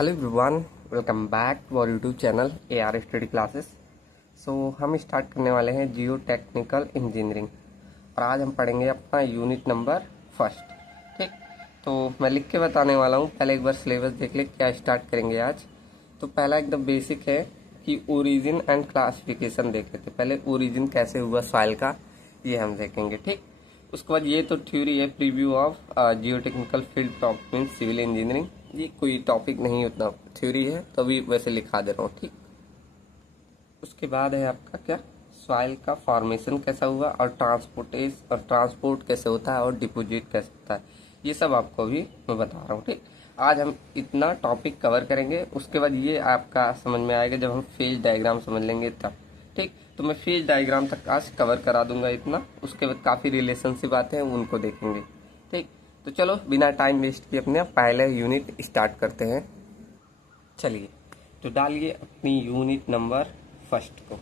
Hello everyone, welcome back to our YouTube channel AR study classes. हम start करने वाले हैं जियो टेक्निकल इंजीनियरिंग और आज हम पढ़ेंगे अपना यूनिट नंबर फर्स्ट। ठीक, तो मैं लिख के बताने वाला हूँ। पहले एक बार सिलेबस देख ले क्या स्टार्ट करेंगे आज। तो पहला एकदम बेसिक है कि ओरिजिन एंड क्लासिफिकेशन देख लेते। पहले ओरिजिन कैसे हुआ सॉइल का, ये हम देखेंगे। ठीक, उसके बाद ये तो थ्योरी है, preview of geotechnical field of means civil engineering. ये कोई टॉपिक नहीं, उतना थ्योरी है तो अभी वैसे लिखा दे रहा हूँ। ठीक, उसके बाद है आपका क्या, सॉइल का फॉर्मेशन कैसा हुआ और ट्रांसपोर्ट कैसे होता है और डिपोजिट कैसे होता है, ये सब आपको भी मैं बता रहा हूँ। ठीक, आज हम इतना टॉपिक कवर करेंगे। उसके बाद ये आपका समझ में आएगा जब हम फेज डायग्राम समझ लेंगे तब। ठीक, तो मैं फेज डायग्राम तक आज कवर करा दूंगा इतना। उसके बाद काफ़ी रिलेशनशिप आते हैं, उनको देखेंगे। ठीक, तो चलो बिना टाइम वेस्ट किए अपने पहले यूनिट स्टार्ट करते हैं। चलिए, तो डालिए अपनी यूनिट नंबर फर्स्ट को।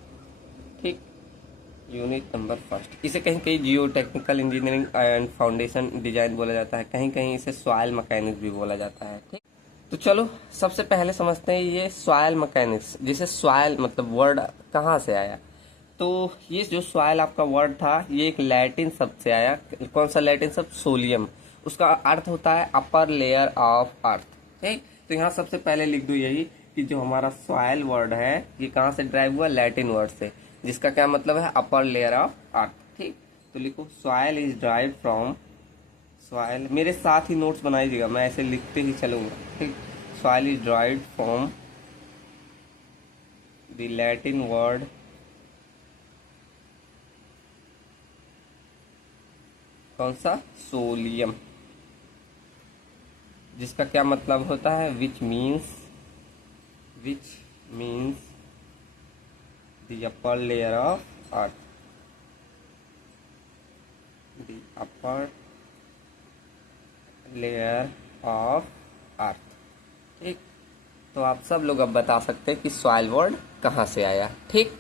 ठीक, यूनिट नंबर फर्स्ट, इसे कहीं कहीं जियो technical engineering and foundation design बोला जाता है, कहीं कहीं इसे सॉइल मैकेनिक्स भी बोला जाता है। ठीक, तो चलो सबसे पहले समझते हैं ये सॉइल मैकेनिक्स। जिसे सॉइल मतलब वर्ड कहाँ से आया, तो ये जो सॉइल आपका वर्ड था ये एक लैटिन शब्द से आया। कौन सा लैटिन शब्द? सोलियम। उसका अर्थ होता है अपर लेयर ऑफ अर्थ। ठीक, तो यहाँ सबसे पहले लिख दो यही कि जो हमारा सॉइल वर्ड है ये कहाँ से ड्राइव हुआ? लैटिन वर्ड से, जिसका क्या मतलब है? Upper layer of earth. ठीक, तो लिखो soil is drive from, soil मेरे साथ ही नोट्स बनाइएगा, मैं ऐसे लिखते ही चलूंगा। ठीक, soil is derived from the Latin word कौन सा? सोलियम, जिसका क्या मतलब होता है? Which means the upper layer of earth, the upper layer of earth. ठीक, तो आप सब लोग अब बता सकते हैं कि सॉइल वर्ड कहाँ से आया। ठीक,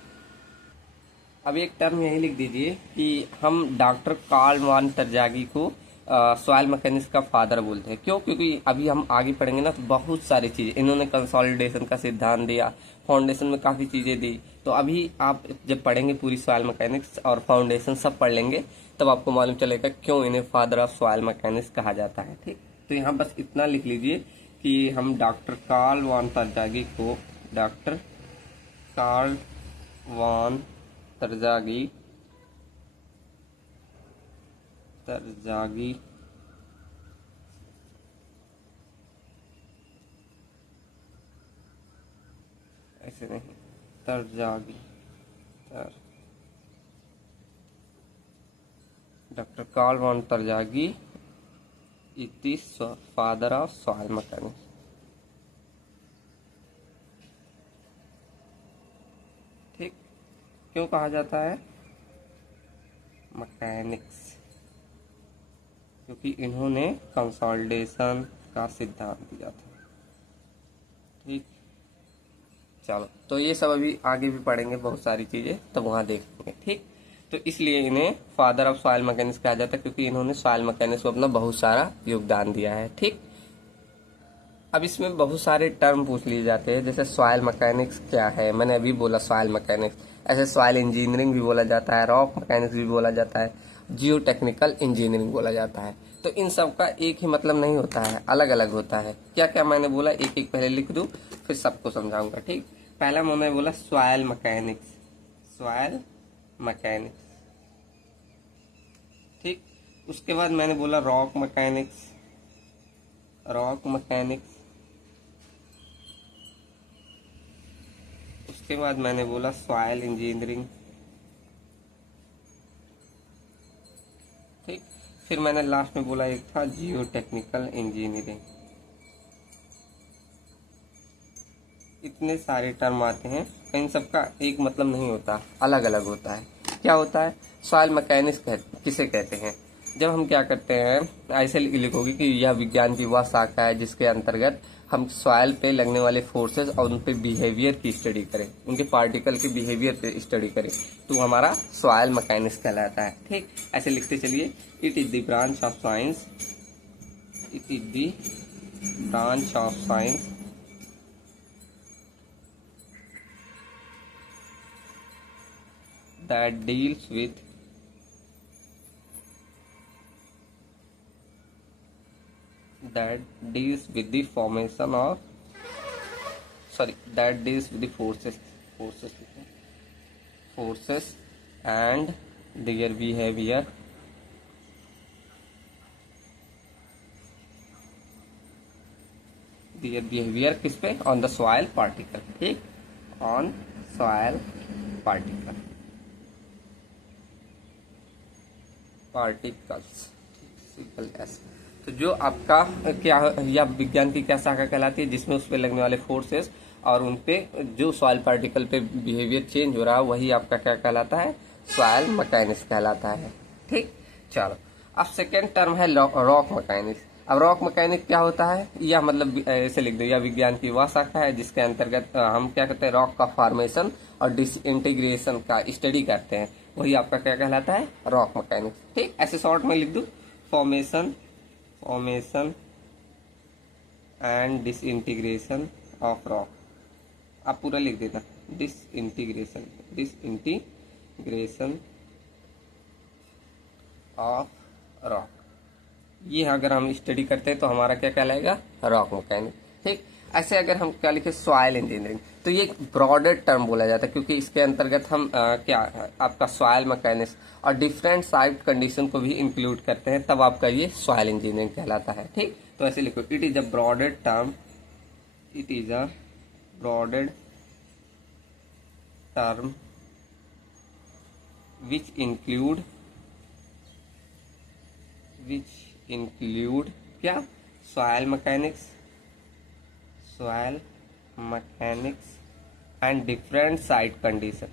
अब एक टर्म यही लिख दीजिए कि हम डॉक्टर कार्ल वान तरजागी को सॉइल मैकेनिक्स का फादर बोलते हैं। क्यों? क्योंकि अभी हम आगे पढ़ेंगे ना तो बहुत सारी चीजें इन्होंने कंसोलिडेशन का सिद्धांत दिया, फाउंडेशन में काफी चीजें दी। तो अभी आप जब पढ़ेंगे पूरी सॉइल मैकेनिक्स और फाउंडेशन सब पढ़ लेंगे तब आपको मालूम चलेगा क्यों इन्हें फादर ऑफ सॉइल मैकेनिक्स कहा जाता है। ठीक, तो यहाँ बस इतना लिख लीजिए कि हम डॉक्टर कार्ल वान तरजागी को, डॉक्टर कार्ल वान तरजागी ऐसे नहीं, Terzaghi, doctor Karl von Terzaghi is the father of soil mechanics. ठीक, क्यों कहा जाता है मैकेनिक्स? क्योंकि इन्होंने कंसोलिडेशन का सिद्धांत दिया था। ठीक, चलो तो ये सब अभी आगे भी पढ़ेंगे बहुत सारी चीजें, तो वहां देखेंगे। ठीक, तो इसलिए इन्हें फादर ऑफ सॉइल मैकेनिक्स कहा जाता है क्योंकि इन्होंने सॉइल मैकेनिक्स को अपना बहुत सारा योगदान दिया है। ठीक, अब इसमें बहुत सारे टर्म पूछ लिए जाते हैं, जैसे सॉइल मैकेनिक्स क्या है, मैंने अभी बोला सॉइल मैकेनिक्स। ऐसे सॉइल इंजीनियरिंग भी बोला जाता है, रॉक मैकेनिक्स भी बोला जाता है, जियो टेक्निकल इंजीनियरिंग बोला जाता है। तो इन सब का एक ही मतलब नहीं होता है, अलग अलग होता है। क्या क्या मैंने बोला एक एक पहले लिख दूं फिर सबको समझाऊंगा। ठीक, पहला मैंने बोला सॉइल मैकेनिक्स, सॉइल मैकेनिक्स। ठीक, उसके बाद मैंने बोला रॉक मैकेनिक्स, रॉक मैकेनिक्स। उसके बाद मैंने बोला सॉइल इंजीनियरिंग। ठीक, फिर मैंने लास्ट में बोला एक था जियो टेक्निकल इंजीनियरिंग। इतने सारे टर्म आते हैं, इन सबका एक मतलब नहीं होता, अलग अलग होता है। क्या होता है? सॉइल मैकेनिक्स किसे कहते हैं? जब हम क्या करते हैं, ऐसे लिखोगे कि यह विज्ञान की वह शाखा है जिसके अंतर्गत हम सॉइल पे लगने वाले फोर्सेस और उन पे बिहेवियर की स्टडी करें, उनके पार्टिकल के बिहेवियर पे स्टडी करें, तो हमारा सॉइल मैकेनिक्स कहलाता है। ठीक, ऐसे लिखते चलिए, it is the branch of science, it is the branch of science that deals with the formation of that deals with the forces and their behavior किस पे, ऑन द सॉइल पार्टिकल, ठीक, on soil particles simple S. तो जो आपका क्या या विज्ञान की क्या शाखा कहलाती है, जिसमें उस पे लगने वाले फोर्सेस और उन पे जो सॉइल पार्टिकल पे बिहेवियर चेंज हो रहा है, वही आपका क्या कहलाता है, सॉइल मैकेनिक्स कहलाता है, ठीक। चलो, अब सेकेंड टर्म है रॉक मैकेनिक्स। अब रॉक मैकेनिक क्या होता है, या मतलब ऐसे लिख दो, या विज्ञान की वह शाखा है जिसके अंतर्गत हम क्या करते हैं, रॉक का फॉर्मेशन और डिसइंटीग्रेशन का स्टडी करते हैं, वही आपका क्या कहलाता है, रॉक मैकेनिक्स, ठीक। ऐसे शॉर्ट में लिख दो, formation and disintegration of rock. आप पूरा लिख देना, डिसइंटीग्रेशन ऑफ रॉक। ये अगर हम स्टडी करते हैं तो हमारा क्या कहलाएगा, रॉक मैकेनिक, ठीक। ऐसे अगर हम क्या लिखे, सॉइल इंजीनियरिंग, तो ये एक ब्रॉडर टर्म बोला जाता है, क्योंकि इसके अंतर्गत हम क्या आपका सॉइल मैकेनिक्स और डिफरेंट साइट कंडीशन को भी इंक्लूड करते हैं, तब आपका ये सॉइल इंजीनियरिंग कहलाता है, ठीक। तो ऐसे लिखो, it is a broader term which include क्या, soil mechanics and different site condition,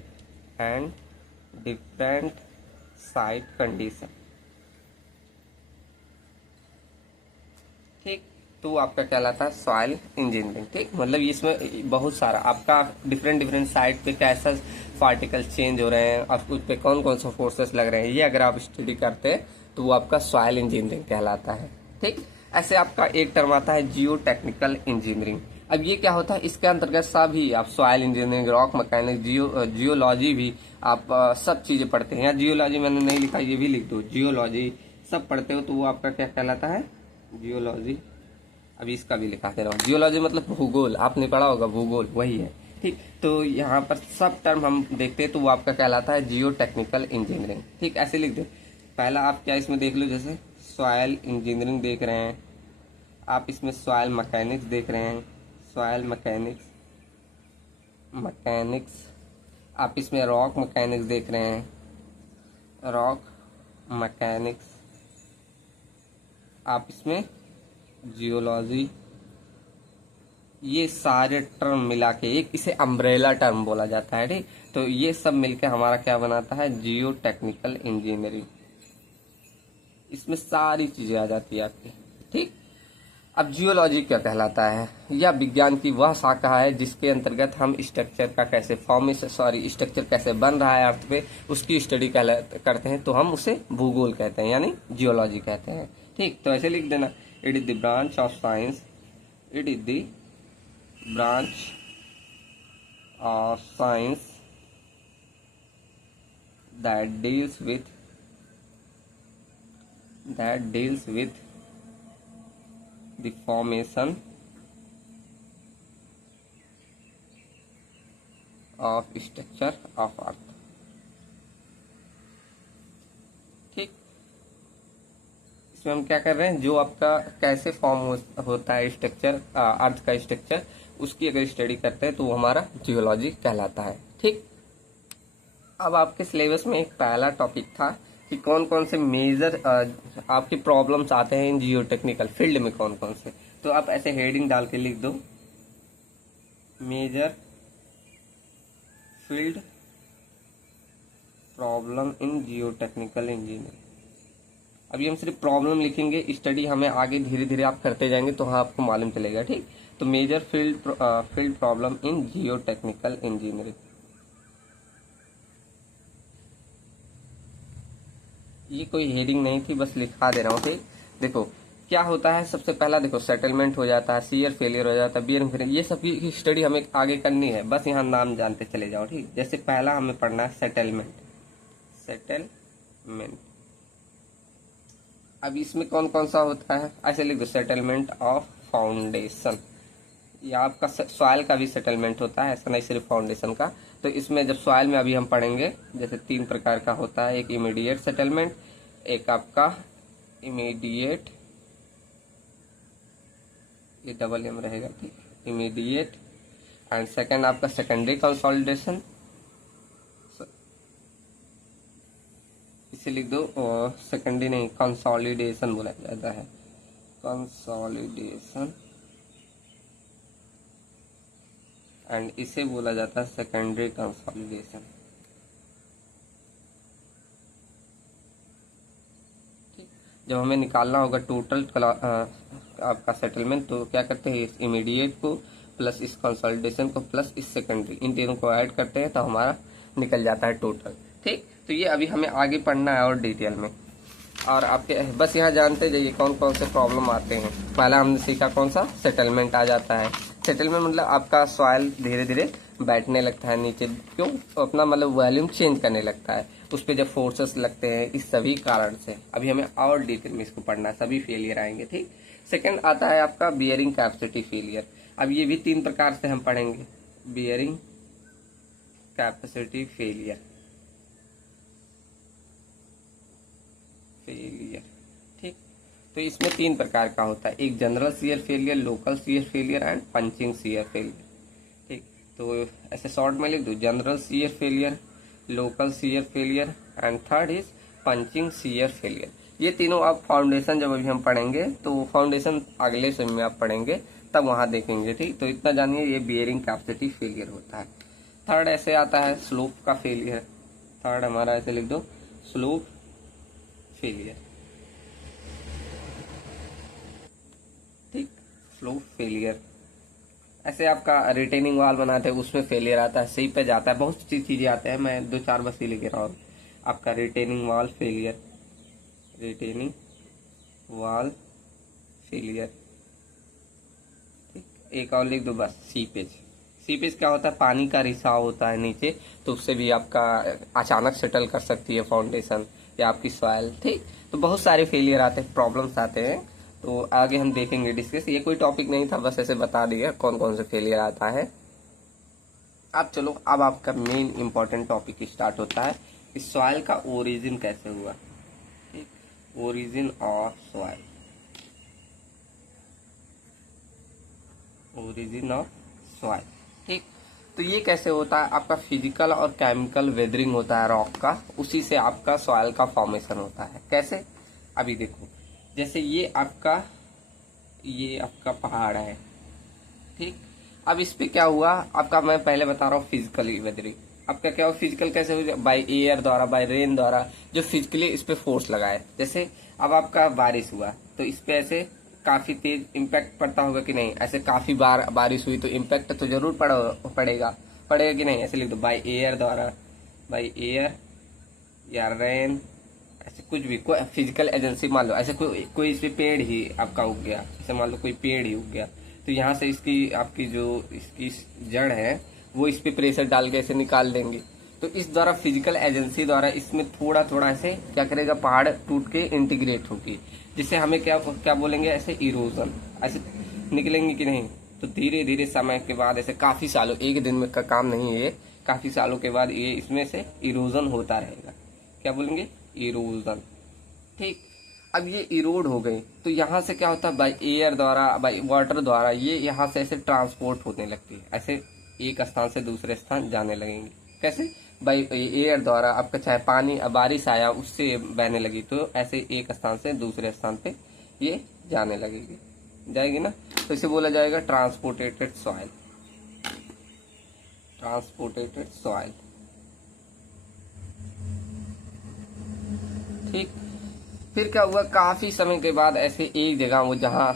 ठीक। तो आपका कहलाता है सॉइल इंजीनियरिंग, ठीक। मतलब इसमें बहुत सारा आपका डिफरेंट साइट पे कैसा पार्टिकल चेंज हो रहे हैं और उस पे कौन कौन सा फोर्सेस लग रहे हैं, ये अगर आप स्टडी करते हैं तो वो आपका सॉइल इंजीनियरिंग कहलाता है, ठीक। ऐसे आपका एक टर्म आता है जियो टेक्निकल इंजीनियरिंग। अब ये क्या होता है, इसके अंतर्गत सभी आप soil engineering, rock mechanics, geology भी आप सब चीजें पढ़ते हैं। या जियोलॉजी मैंने नहीं लिखा, ये भी लिख दो, जियोलॉजी सब पढ़ते हो तो वो आपका क्या कहलाता है, जियोलॉजी। अभी इसका भी लिखा दे रहा हूँ, जियोलॉजी मतलब भूगोल, आपने पढ़ा होगा भूगोल, वही है, ठीक। तो यहाँ पर सब टर्म हम देखते हैं तो वो आपका कहलाता है जियो टेक्निकल इंजीनियरिंग, ठीक। ऐसे लिख दो। पहला आप क्या इसमें देख लो, जैसे सॉइल इंजीनियरिंग देख रहे हैं आप, इसमें सॉइल मैकेनिक्स देख रहे हैं, सॉइल मैकेनिक्स, आप इसमें रॉक मैकेनिक्स देख रहे हैं, रॉक मैकेनिक्स, आप इसमें जियोलॉजी, ये सारे टर्म मिला के एक इसे अम्ब्रेला टर्म बोला जाता है, ठीक। तो ये सब मिलके हमारा क्या बनाता है, जियो टेक्निकल इंजीनियरिंग। इसमें सारी चीजें आ जाती है आपकी, ठीक। अब जियोलॉजी क्या कहलाता है, या विज्ञान की वह शाखा है जिसके अंतर्गत हम स्ट्रक्चर का कैसे स्ट्रक्चर कैसे बन रहा है अर्थ पे, उसकी स्टडी करते हैं, तो हम उसे भूगोल कहते हैं, यानी जियोलॉजी कहते हैं, ठीक। तो ऐसे लिख देना, it is the branch of science that deals with the formation of structure of earth, ठीक। इसमें हम क्या कर रहे हैं, जो आपका कैसे फॉर्म होता है स्ट्रक्चर, अर्थ का स्ट्रक्चर, उसकी अगर स्टडी करते हैं तो वो हमारा जियोलॉजी कहलाता है, ठीक। अब आपके सिलेबस में एक पहला टॉपिक था कि कौन कौन से मेजर आपके प्रॉब्लम्स आते हैं इन जियो टेक्निकल फील्ड में, कौन कौन से। तो आप ऐसे हेडिंग डाल के लिख दो, major field problem in geotechnical engineering. अभी हम सिर्फ प्रॉब्लम लिखेंगे, स्टडी हमें आगे धीरे धीरे आप करते जाएंगे तो हाँ आपको मालूम चलेगा, ठीक। तो major field problem in geotechnical engineering, ये कोई हेडिंग नहीं थी, बस लिखा दे रहा हूँ, ठीक। देखो क्या होता है, सबसे पहला देखो सेटलमेंट हो जाता है, सीयर फेलियर हो जाता है, बियर फेलियर, ये सब की स्टडी हमें आगे करनी है, बस यहाँ नाम जानते चले जाओ, ठीक। जैसे पहला हमें पढ़ना है सेटलमेंट, सेटलमेंट। अब इसमें कौन कौन सा होता है, ऐसे लिख दो, सेटलमेंट ऑफ फाउंडेशन। या आपका सॉइल का भी सेटलमेंट होता है, ऐसा नहीं सिर्फ फाउंडेशन का। तो इसमें जब सॉइल में अभी हम पढ़ेंगे, जैसे 3 प्रकार का होता है, एक इमीडिएट सेटलमेंट, एक आपका इमीडिएट, ये डबल एम रहेगा, ठीक, इमीडिएट, एंड सेकंड आपका सेकेंडरी कंसोलिडेशन, इसे लिख दो, और सेकेंडरी नहीं, कंसोलिडेशन बोला जाता है, कंसोलिडेशन, एंड इसे बोला जाता है सेकेंडरी कंसोलिडेशन। जब हमें निकालना होगा टोटल आपका सेटलमेंट, तो क्या करते हैं, इस इमीडिएट को प्लस इस कंसोलिडेशन को प्लस इस सेकेंडरी, इन तीनों को ऐड करते हैं तो हमारा निकल जाता है टोटल। ठीक, तो ये अभी हमें आगे पढ़ना है और डिटेल में। और आपके बस यहाँ जानते जाइए कौन कौन से प्रॉब्लम आते हैं। पहला हमने सीखा कौन सा, सेटलमेंट आ जाता है। सेटलमेंट मतलब आपका सॉइल धीरे धीरे बैठने लगता है नीचे, क्यों, अपना मतलब वॉल्यूम चेंज करने लगता है, उस पर जब फोर्सेस लगते हैं, इस सभी कारण से। अभी हमें और डिटेल में इसको पढ़ना है, सभी फेलियर आएंगे। ठीक, सेकंड आता है आपका बियरिंग कैपेसिटी फेलियर। अब ये भी 3 प्रकार से हम पढ़ेंगे, बियरिंग कैपेसिटी फेलियर, ठीक। तो इसमें 3 प्रकार का होता है, एक general shear failure, local shear failure and punching shear failure. ठीक, तो ऐसे शॉर्ट में लिख दो, general shear failure, local shear failure and third is punching shear failure. ये तीनों आप फाउंडेशन जब अभी हम पढ़ेंगे, तो फाउंडेशन अगले सेम में आप पढ़ेंगे तब वहां देखेंगे। ठीक, तो इतना जानिए, ये बियरिंग कैपेसिटी फेलियर होता है। थर्ड ऐसे आता है स्लोप का फेलियर, थर्ड हमारा ऐसे लिख दो, स्लोप फेलियर। ठीक, स्लोप फेलियर। ऐसे आपका रिटेनिंग वाल बनाते हैं, उसमें फेलियर आता है, सही पे जाता है, बहुत सी चीजें आते हैं, मैं 2-4 बस ही लिख रहा हूँ। आपका रिटेनिंग वाल फेलियर, रिटेनिंग वाल फेलियर। ठीक, एक और लिख दो बस, सीपेज। सीपेज क्या होता है, पानी का रिसाव होता है नीचे, तो उससे भी आपका अचानक सेटल कर सकती है फाउंडेशन या आपकी सॉइल। ठीक, तो बहुत सारे फेलियर आते हैं, प्रॉब्लम्स आते हैं, तो आगे हम देखेंगे डिस्कस। ये कोई टॉपिक नहीं था, बस ऐसे बता दिया कौन कौन से फेलियर आता है। अब चलो, अब आपका मेन इंपॉर्टेंट टॉपिक स्टार्ट होता है, इस सॉइल का ओरिजिन कैसे हुआ। ठीक, origin of soil, origin of soil. ठीक, तो ये कैसे होता है, आपका फिजिकल और केमिकल वेदरिंग होता है रॉक का, उसी से आपका सॉइल का फॉर्मेशन होता है। कैसे, अभी देखो, जैसे ये आपका पहाड़ है। ठीक, अब इस पे क्या हुआ आपका, मैं पहले बता रहा हूँ फिजिकली वेदरिंग। आपका क्या हुआ, फिजिकल कैसे हुआ, बाय एयर द्वारा, बाय रेन द्वारा, जो फिजिकली इस पे फोर्स लगाए। जैसे अब आपका बारिश हुआ, तो इस पे ऐसे काफी तेज इम्पैक्ट पड़ता होगा कि नहीं, ऐसे काफी बार बारिश हुई तो इम्पैक्ट तो जरूर पड़ेगा कि नहीं, ऐसे लिख दो, बाय एयर द्वारा, बाय एयर या रेन, ऐसे कुछ भी, कोई फिजिकल एजेंसी मान लो, ऐसे कोई इस पे पेड़ ही आपका उग गया, ऐसे मान लो कोई पेड़ ही उग गया, तो यहाँ से इसकी आपकी जो इसकी जड़ है वो इस पे प्रेशर डाल के ऐसे निकाल देंगे। तो इस द्वारा फिजिकल एजेंसी द्वारा इसमें थोड़ा थोड़ा ऐसे क्या करेगा, पहाड़ टूट के इंटीग्रेट होगी, जिससे हमें क्या क्या बोलेंगे, ऐसे इरोजन, ऐसे निकलेंगे कि नहीं। तो धीरे धीरे समय के बाद, ऐसे काफी सालों, एक दिन में का काम नहीं है ये, काफी सालों के बाद ये इसमें से इरोजन होता रहेगा। क्या बोलेंगे, इरोजन। ठीक, अब ये इरोड हो गई, तो यहाँ से क्या होता है, बाय एयर द्वारा, बाय वाटर द्वारा, ये यहाँ से ऐसे ट्रांसपोर्ट होने लगती है, ऐसे एक स्थान से दूसरे स्थान जाने लगेंगे। कैसे, बाय एयर द्वारा, आपका चाहे पानी बारिश आया उससे बहने लगी, तो ऐसे एक स्थान से दूसरे स्थान पे ये जाने लगेगी, जाएगी ना, तो इसे बोला जाएगा ट्रांसपोर्टेटेड सॉइल, ट्रांसपोर्टेटेड सॉइल। ठीक, फिर क्या हुआ, काफी समय के बाद ऐसे एक जगह वो जहां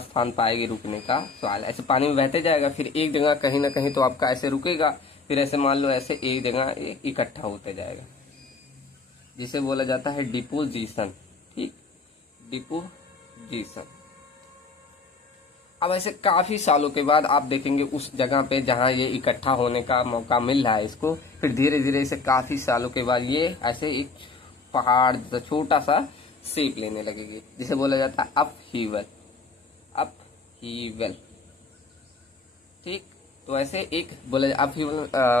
स्थान पाएगी रुकने का सॉइल, ऐसे पानी में बहते जाएगा, फिर एक जगह कहीं ना कहीं तो आपका ऐसे रुकेगा, फिर ऐसे मान लो ऐसे एक जगह इकट्ठा होते जाएगा, जिसे बोला जाता है डिपोजिशन। ठीक, डिपोजिशन। अब ऐसे काफी सालों के बाद आप देखेंगे उस जगह पे जहाँ ये इकट्ठा होने का मौका मिल रहा है इसको, फिर धीरे धीरे इसे काफी सालों के बाद ये ऐसे एक पहाड़ जैसा छोटा सा शेप लेने लगेगी, जिसे बोला जाता है अपहीवल। अपहीवल, ठीक। तो ऐसे एक बोला अपहीवल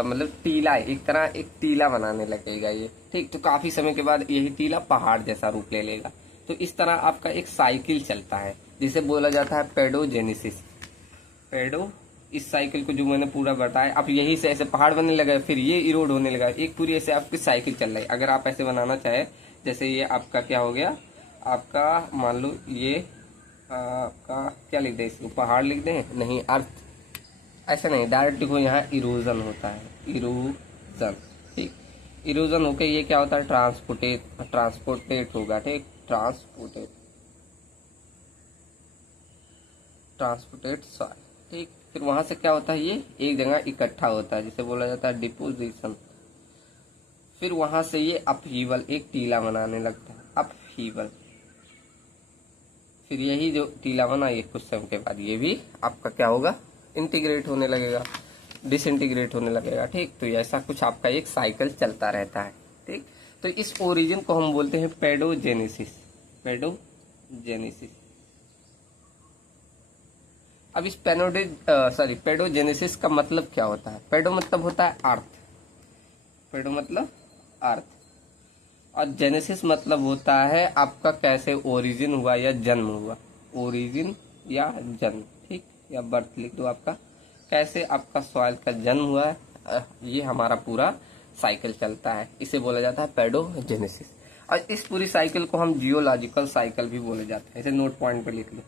मतलब टीला, एक तरह एक टीला बनाने लगेगा ये, ठीक। तो काफी समय के बाद यही टीला पहाड़ जैसा रूप ले लेगा। तो इस तरह आपका एक साइकिल चलता है जिसे बोला जाता है पेडोजेनेसिस। पेडो, इस साइकिल को जो मैंने पूरा बताया, अब यही से ऐसे पहाड़ बनने लगा, फिर ये इरोड होने लगा, एक पूरी ऐसे आपकी साइकिल चल रही है। अगर आप ऐसे बनाना चाहे, जैसे ये आपका क्या हो गया, आपका मान लो ये आपका क्या लिख दे, इसको पहाड़ लिख दें, नहीं अर्थ, ऐसे नहीं, डायरेक्ट लिखो, यहाँ इरोजन होता है, इरोजन, ठीक। इरोजन होके ये क्या होता है, ट्रांसपोर्टेट होगा, ठीक। ट्रांसपोर्टेट सॉइल, ठीक। फिर वहां से क्या होता है, ये एक जगह इकट्ठा होता है जिसे बोला जाता है डिपोजिशन। फिर वहां से ये अपहीवल, एक टीला बनाने लगता है, अपहीवल। फिर यही जो टीला बना, ये कुछ समय के बाद ये भी आपका क्या होगा, इंटीग्रेट होने लगेगा, डिसइंटीग्रेट होने लगेगा, ठीक। तो ऐसा कुछ आपका एक साइकिल चलता रहता है, ठीक। तो इस ओरिजिन को हम बोलते हैं पेडोजेनेसिस, पेडोजेनेसिस। अब इस पेडोजेनेसिस का मतलब क्या होता है। पेडो मतलब होता है अर्थ, पेडो मतलब अर्थ, और जेनेसिस मतलब होता है आपका कैसे ओरिजिन हुआ या जन्म हुआ, ओरिजिन या जन्म, ठीक। या बर्थ लिख दो आपका, कैसे आपका सॉइल का जन्म हुआ है, ये हमारा पूरा साइकिल चलता है, इसे बोला जाता है पेडोजेनेसिस। और इस पूरी साइकिल को हम जियोलॉजिकल साइकिल भी बोले जाते हैं। इसे नोट पॉइंट पे लिख लो,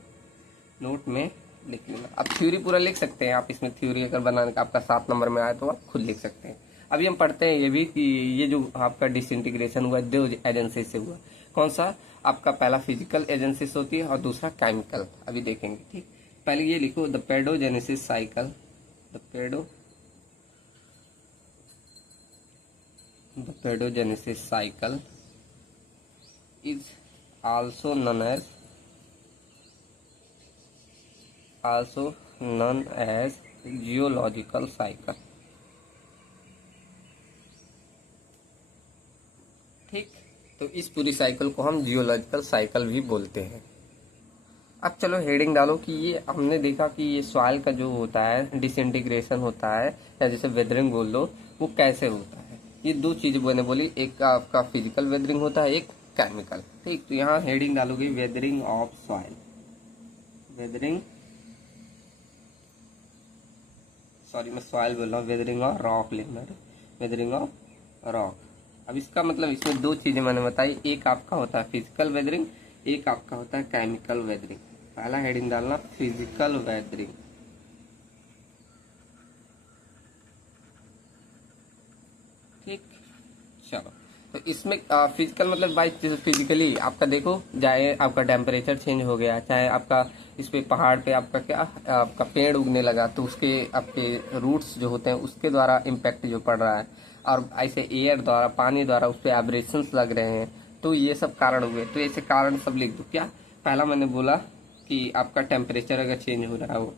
नोट में लिख लेना। अब थ्योरी पूरा लिख सकते हैं आप, इसमें थ्योरी अगर बनाने का आपका 7 नंबर में आए तो आप खुद लिख सकते हैं। अभी हम पढ़ते हैं ये भी कि ये जो आपका डिसइंटीग्रेशन हुआ दो एजेंसी से हुआ, कौन सा, आपका पहला फिजिकल एजेंसी से होती है और दूसरा केमिकल, अभी देखेंगे, ठीक। पहले ये लिखो, the paedogenesis cycle, the paedogenesis cycle is also known as geological cycle, ठीक। तो इस पूरी साइकिल को हम जियोलॉजिकल साइकिल भी बोलते हैं। अब चलो हेडिंग डालो कि ये हमने देखा कि ये सॉइल का जो होता है डिसइंटीग्रेशन होता है, या जैसे वेदरिंग बोल दो, वो कैसे होता है। ये दो चीज मैंने बोली, एक आपका फिजिकल वेदरिंग होता है, एक केमिकल, ठीक। तो यहाँ हेडिंग डालोगे weathering of soil, weathering, sorry मैं सॉइल बोल रहा हूँ, वेदरिंग ऑफ रॉक लिखना है, वेदरिंग ऑफ रॉक। अब इसका मतलब इसमें दो चीजें मैंने बताई, एक आपका होता है फिजिकल वेदरिंग, एक आपका होता है केमिकल वेदरिंग। पहला हेडिंग डालना फिजिकल वेदरिंग, ठीक। चलो, तो इसमें फिजिकल मतलब बाई फिजिकली आपका देखो, चाहे आपका टेम्परेचर चेंज हो गया, चाहे आपका इस पे पहाड़ पे आपका क्या आपका पेड़ उगने लगा, तो उसके आपके रूट्स जो होते हैं उसके द्वारा इम्पैक्ट जो पड़ रहा है, और ऐसे एयर द्वारा, पानी द्वारा उस पर एब्रेशंस लग रहे हैं, तो ये सब कारण हुए। तो ऐसे कारण सब लिख दो। क्या पहला मैंने बोला कि आपका टेम्परेचर अगर चेंज हो रहा है, वो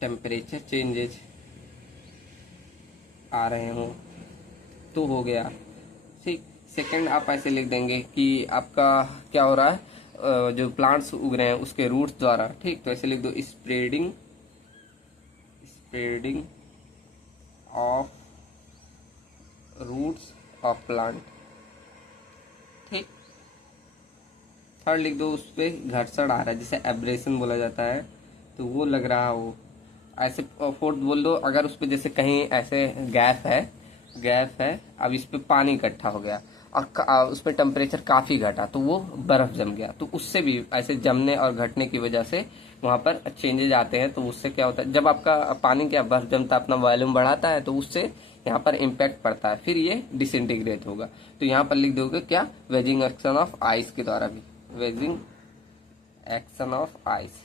टेम्परेचर चेंजेज आ रहे हो तो हो गया, ठीक। सेकंड आप ऐसे लिख देंगे कि आपका क्या हो रहा है, जो प्लांट्स उग रहे हैं उसके रूट्स द्वारा, ठीक। तो ऐसे लिख दो spreading of roots of plant, ठीक। थर्ड लिख दो उस पे घर्षण आ रहा है, जिसे एब्रेशन बोला जाता है, तो वो लग रहा हो ऐसे। फोर्थ बोल दो, अगर उस पे जैसे कहीं ऐसे गैप है, अब इस पे पानी इकट्ठा हो गया और उस पे टेम्परेचर काफी घटा, तो वो बर्फ जम गया, तो उससे भी ऐसे जमने और घटने की वजह से वहां पर चेंजेज आते हैं। तो उससे क्या होता है, जब आपका पानी क्या बर्फ जमता अपना वॉल्यूम बढ़ाता है, तो उससे यहाँ पर इम्पैक्ट पड़ता है, फिर ये डिसइंटीग्रेट होगा। तो यहाँ पर लिख दोगे क्या, वेजिंग एक्शन ऑफ आइस के द्वारा भी, वेजिंग एक्शन ऑफ आइस,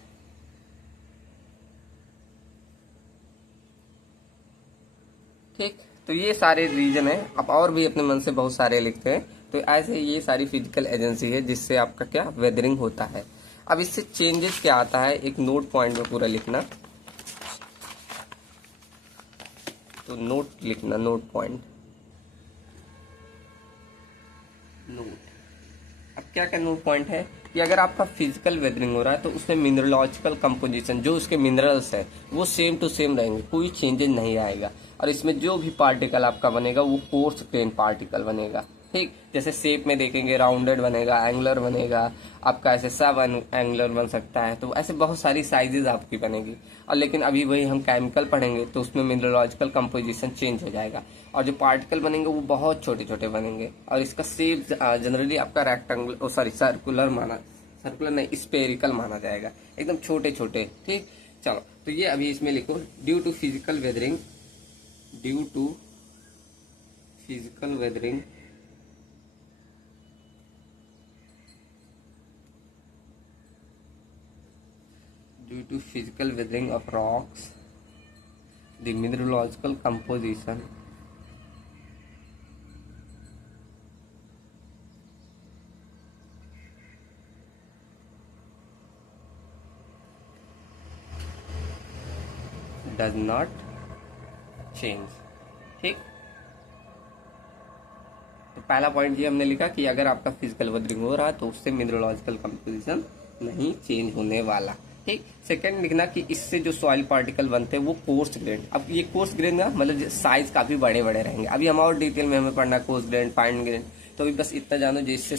ठीक। तो ये सारे रीजन है, आप और भी अपने मन से बहुत सारे लिखते हैं। तो ऐसे ये सारी फिजिकल एजेंसी है जिससे आपका क्या वेदरिंग होता है। अब इससे चेंजेस क्या आता है एक नोट पॉइंट में पूरा लिखना, तो नोट लिखना, नोट पॉइंट, नोट। अब क्या क्या नोट पॉइंट है कि अगर आपका फिजिकल वेदरिंग हो रहा है तो उसमें मिनरलॉजिकल कंपोजिशन, जो उसके मिनरल्स है वो सेम टू सेम रहेंगे, कोई चेंजेस नहीं आएगा। और इसमें जो भी पार्टिकल आपका बनेगा वो कोर्स ग्रेन पार्टिकल बनेगा, ठीक। जैसे शेप में देखेंगे राउंडेड बनेगा, एंगुलर बनेगा, आपका ऐसे सब एंगुलर बन सकता है, तो ऐसे बहुत सारी साइजेज आपकी बनेगी। और लेकिन अभी वही हम केमिकल पढ़ेंगे तो उसमें मिनरलॉजिकल कंपोजिशन चेंज हो जाएगा और जो पार्टिकल बनेंगे वो बहुत छोटे छोटे बनेंगे। और इसका शेप जनरली आपका रेक्टेंगल, सॉरी सर्कुलर माना, सर्कुलर नहीं स्पेरिकल माना जाएगा, एकदम छोटे छोटे, ठीक। चलो तो ये अभी इसमें लिखो, due to physical weathering, due to physical weathering due to physical weathering of rocks, the mineralogical composition does not change, ठीक। तो पहला पॉइंट ये हमने लिखा कि अगर आपका फिजिकल वेदरिंग हो रहा है तो उससे मिनरलॉजिकल कंपोजिशन नहीं चेंज होने वाला, ठीक। सेकंड लिखना कि इससे जो सॉइल पार्टिकल बनते हैं वो कोर्स ग्रेन, अब ये कोर्स ग्रेन ना मतलब साइज काफी बड़े बड़े रहेंगे। अभी हम और डिटेल में हमें पढ़ना कोर्स ग्रेन, फाइन ग्रेन, तो अभी बस इतना जानो जिससे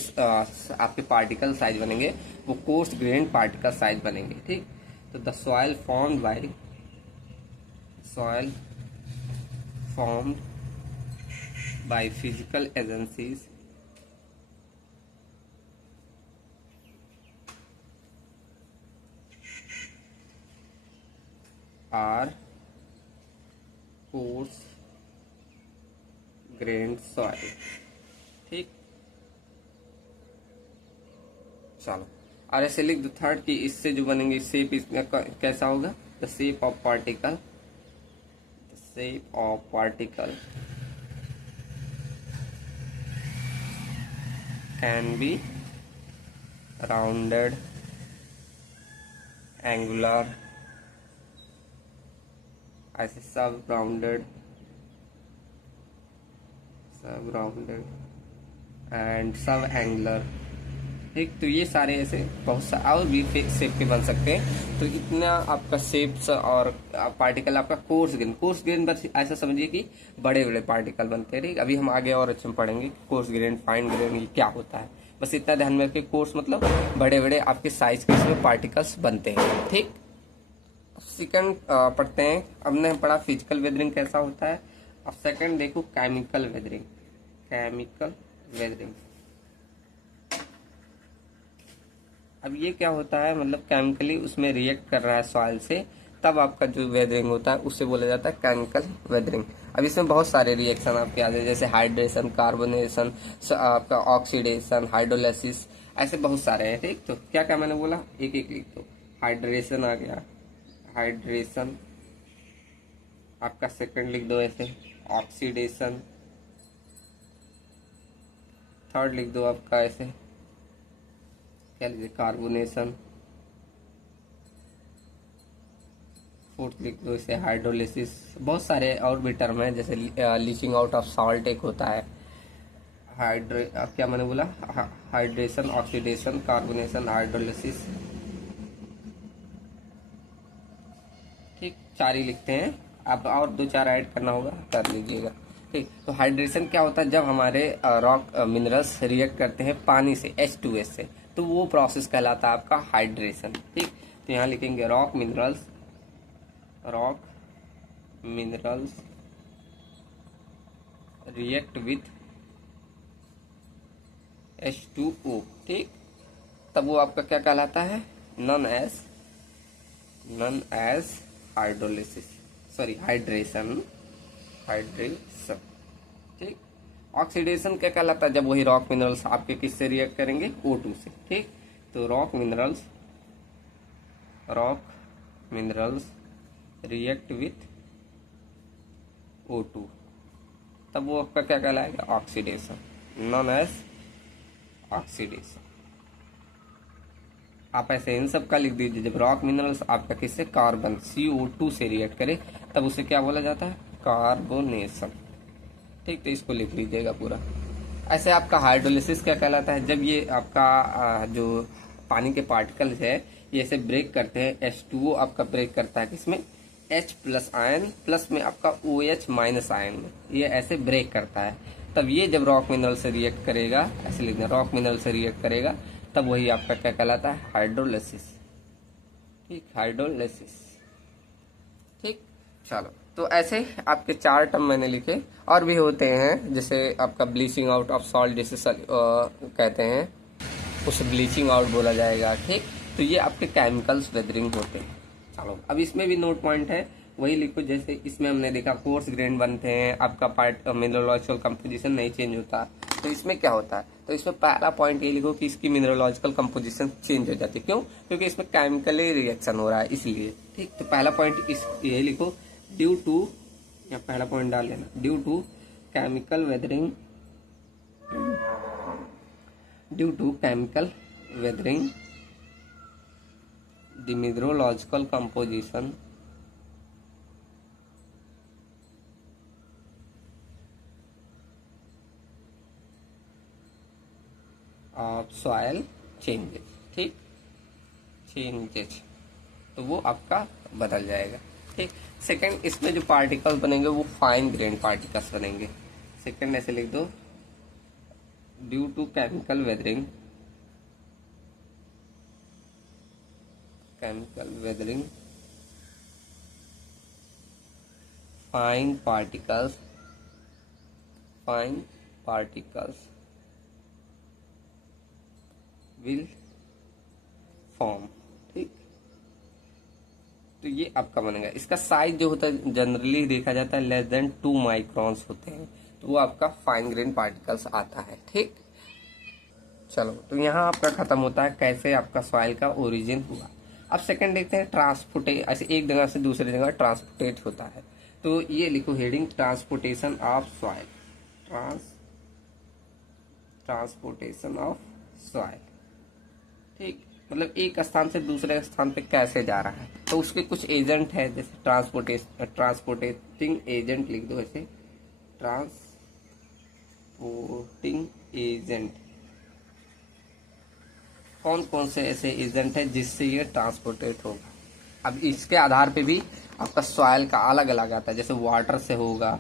आपके पार्टिकल साइज बनेंगे वो कोर्स ग्रेन पार्टिकल साइज बनेंगे, ठीक। तो the soil formed by, soil formed by physical agencies are coarse grained soil, ठीक। चलो और ऐसे लिख दो थर्ड कि इससे जो बनेंगे शेप इसमें कैसा होगा, the shape of particle, the shape of particle can be rounded, angular, ऐसे सब राउंडेड एंड सब एंगुलर, ठीक। तो ये सारे ऐसे बहुत सा और भी शेप के बन सकते हैं। तो इतना आपका शेप्स और पार्टिकल आपका कोर्स ग्रेन बस ऐसा समझिए कि बड़े बड़े पार्टिकल बनते हैं, ठीक। अभी हम आगे और अच्छे में पढ़ेंगे कोर्स ग्रेन, फाइन ग्रेन ये क्या होता है, बस इतना ध्यान में रखिए। कोर्स मतलब बड़े बड़े आपके साइज के इसमें पार्टिकल्स बनते हैं, ठीक। सेकंड पढ़ते हैं, हमने पढ़ा फिजिकल वेदरिंग कैसा होता है। अब सेकंड देखो केमिकल वेदरिंग, केमिकल वेदरिंग। अब ये क्या होता है, मतलब केमिकली उसमें रिएक्ट कर रहा है सॉइल से, तब आपका जो वेदरिंग होता है उससे बोला जाता है केमिकल वेदरिंग। अब इसमें बहुत सारे रिएक्शन आपके आते हैं, जैसे हाइड्रेशन, कार्बोनेशन, आपका ऑक्सीडेशन, हाइड्रोलाइसिस, ऐसे बहुत सारे हैं, ठीक। तो क्या क्या मैंने बोला, एक एक लिख दो। हाइड्रेशन आ गया, हाइड्रेशन आपका सेकंड लिख दो ऐसे, ऑक्सीडेशन थर्ड लिख दो आपका ऐसे, क्या लीजिए, कार्बोनेशन फोर्थ लिख दो इसे, हाइड्रोलिसिस। बहुत सारे और भी टर्म है, जैसे लीचिंग आउट ऑफ सॉल्ट एक होता है, क्या मैंने बोला, हाइड्रेशन, ऑक्सीडेशन, कार्बोनेशन, हाइड्रोलिसिस, ठीक। चार ही लिखते हैं, अब और दो चार ऐड करना होगा कर लीजिएगा, ठीक। तो हाइड्रेशन क्या होता है, जब हमारे रॉक मिनरल्स रिएक्ट करते हैं पानी से, H2S से, तो वो प्रोसेस कहलाता है आपका हाइड्रेशन, ठीक। तो यहाँ लिखेंगे rock minerals react with H2O, ठीक। तब वो आपका क्या कहलाता है, known as hydrolysis, sorry hydration, ठीक। ऑक्सीडेशन क्या कहलाता है, जब वही रॉक मिनरल्स आपके किससे रिएक्ट करेंगे, O2 से, ठीक। तो rock minerals react with O2, तब वो आपका क्या कहलाएगा, ऑक्सीडेशन, नॉन एज ऑक्सीडेशन, आप ऐसे इन सब का लिख दीजिए। जब रॉक मिनरल्स आपका किससे, कार्बन CO2 से रिएक्ट करे तब उसे क्या बोला जाता है, कार्बोनेशन। ठीक, तो इसको लिख लीजिएगा पूरा। ऐसे आपका हाइड्रोलिसिस क्या कहलाता है, जब ये आपका जो पानी के पार्टिकल्स है ये ऐसे ब्रेक करते हैं, H2O आपका ब्रेक करता है किसमें, H+ आयन प्लस में आपका OH- आयन में, ये ऐसे ब्रेक करता है। तब ये जब रॉक मिनरल से रिएक्ट करेगा, ऐसे लिखना, रॉक मिनरल से रिएक्ट करेगा तब वही आपका क्या कहलाता है, हाइड्रोलिसिस। ठीक, हाइड्रोलिसिस। ठीक, चलो, तो ऐसे आपके 4 टर्म मैंने लिखे। और भी होते हैं, जैसे आपका ब्लीचिंग आउट ऑफ सॉल्ट, जिसे कहते हैं, उसे ब्लीचिंग आउट बोला जाएगा। ठीक, तो ये आपके केमिकल्स वेदरिंग होते हैं। चलो, अब इसमें भी नोट पॉइंट है, वही लिखो। जैसे इसमें हमने देखा कोर्स ग्रेन बनते हैं, आपका पार्ट मिनरलोजिकल कंपोजिशन नहीं चेंज होता। तो इसमें क्या होता है, तो इसमें पहला पॉइंट ये लिखो कि इसकी मिनरलोजिकल कंपोजिशन चेंज हो जाती है। क्यों, क्योंकि इसमें केमिकली रिएक्शन हो रहा है इसलिए। ठीक, तो पहला पॉइंट इस ये लिखो, ड्यू टू, या पहला पॉइंट डाल लेना, due to chemical weathering, due to chemical weathering, the mineralogical composition of soil changes। ठीक, चेंजेस, तो वो आपका बदल जाएगा। ठीक, सेकंड, इसमें जो पार्टिकल्स बनेंगे वो फाइन ग्रेन पार्टिकल्स बनेंगे। सेकंड ऐसे लिख दो, due to chemical weathering, chemical weathering, fine particles will form। ठीक, तो ये आपका बनेगा। इसका साइज जो होता है जनरली देखा जाता है लेस देन 2 माइक्रॉन्स होते हैं, तो वो आपका फाइन ग्रेन पार्टिकल्स आता है। ठीक, चलो, तो यहाँ आपका खत्म होता है कैसे आपका सॉइल का ओरिजिन हुआ। अब सेकंड देखते हैं, ट्रांसपोर्टेट, ऐसे एक जगह से दूसरी जगह ट्रांसपोर्टेट होता है। तो ये लिखो heading, transportation of soil, transportation of soil. ठीक, मतलब एक स्थान से दूसरे स्थान पे कैसे जा रहा है, तो उसके कुछ एजेंट है, जैसे ट्रांसपोर्टिंग एजेंट लिख दो ऐसे, ट्रांसपोर्टिंग एजेंट। कौन कौन से ऐसे एजेंट है जिससे ये ट्रांसपोर्टेट होगा। अब इसके आधार पे भी आपका सॉइल का अलग अलग आता है, जैसे वाटर से होगा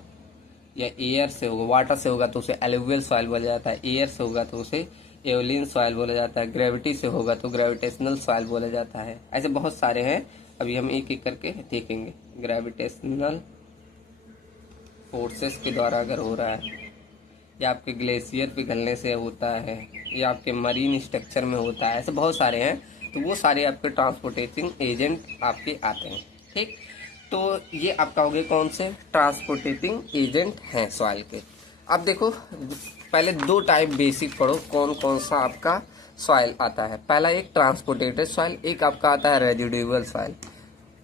या एयर से होगा। वाटर से होगा तो उसे एलुवियल सॉइल बोला जाता है, एयर से होगा तो उसे एओलियन सॉइल बोला जाता है, ग्रेविटी से होगा तो ग्रेविटेशनल सॉइल बोला जाता है। ऐसे बहुत सारे हैं, अभी हम एक एक करके देखेंगे। ग्रेविटेशनल फोर्सेस के द्वारा अगर हो रहा है, या आपके ग्लेशियर पिघलने से होता है, या आपके मरीन स्ट्रक्चर में होता है, ऐसे बहुत सारे हैं। तो वो सारे आपके ट्रांसपोर्टेटिंग एजेंट आपके आते हैं। ठीक, तो ये आपका हो गए कौन से ट्रांसपोर्टेटिंग एजेंट हैं सॉइल के। अब देखो, पहले 2 टाइप बेसिक पढ़ो, कौन कौन सा आपका सॉइल आता है। पहला एक ट्रांसपोर्टेटेड सॉइल, एक आपका आता है रेजिडुअल सॉइल।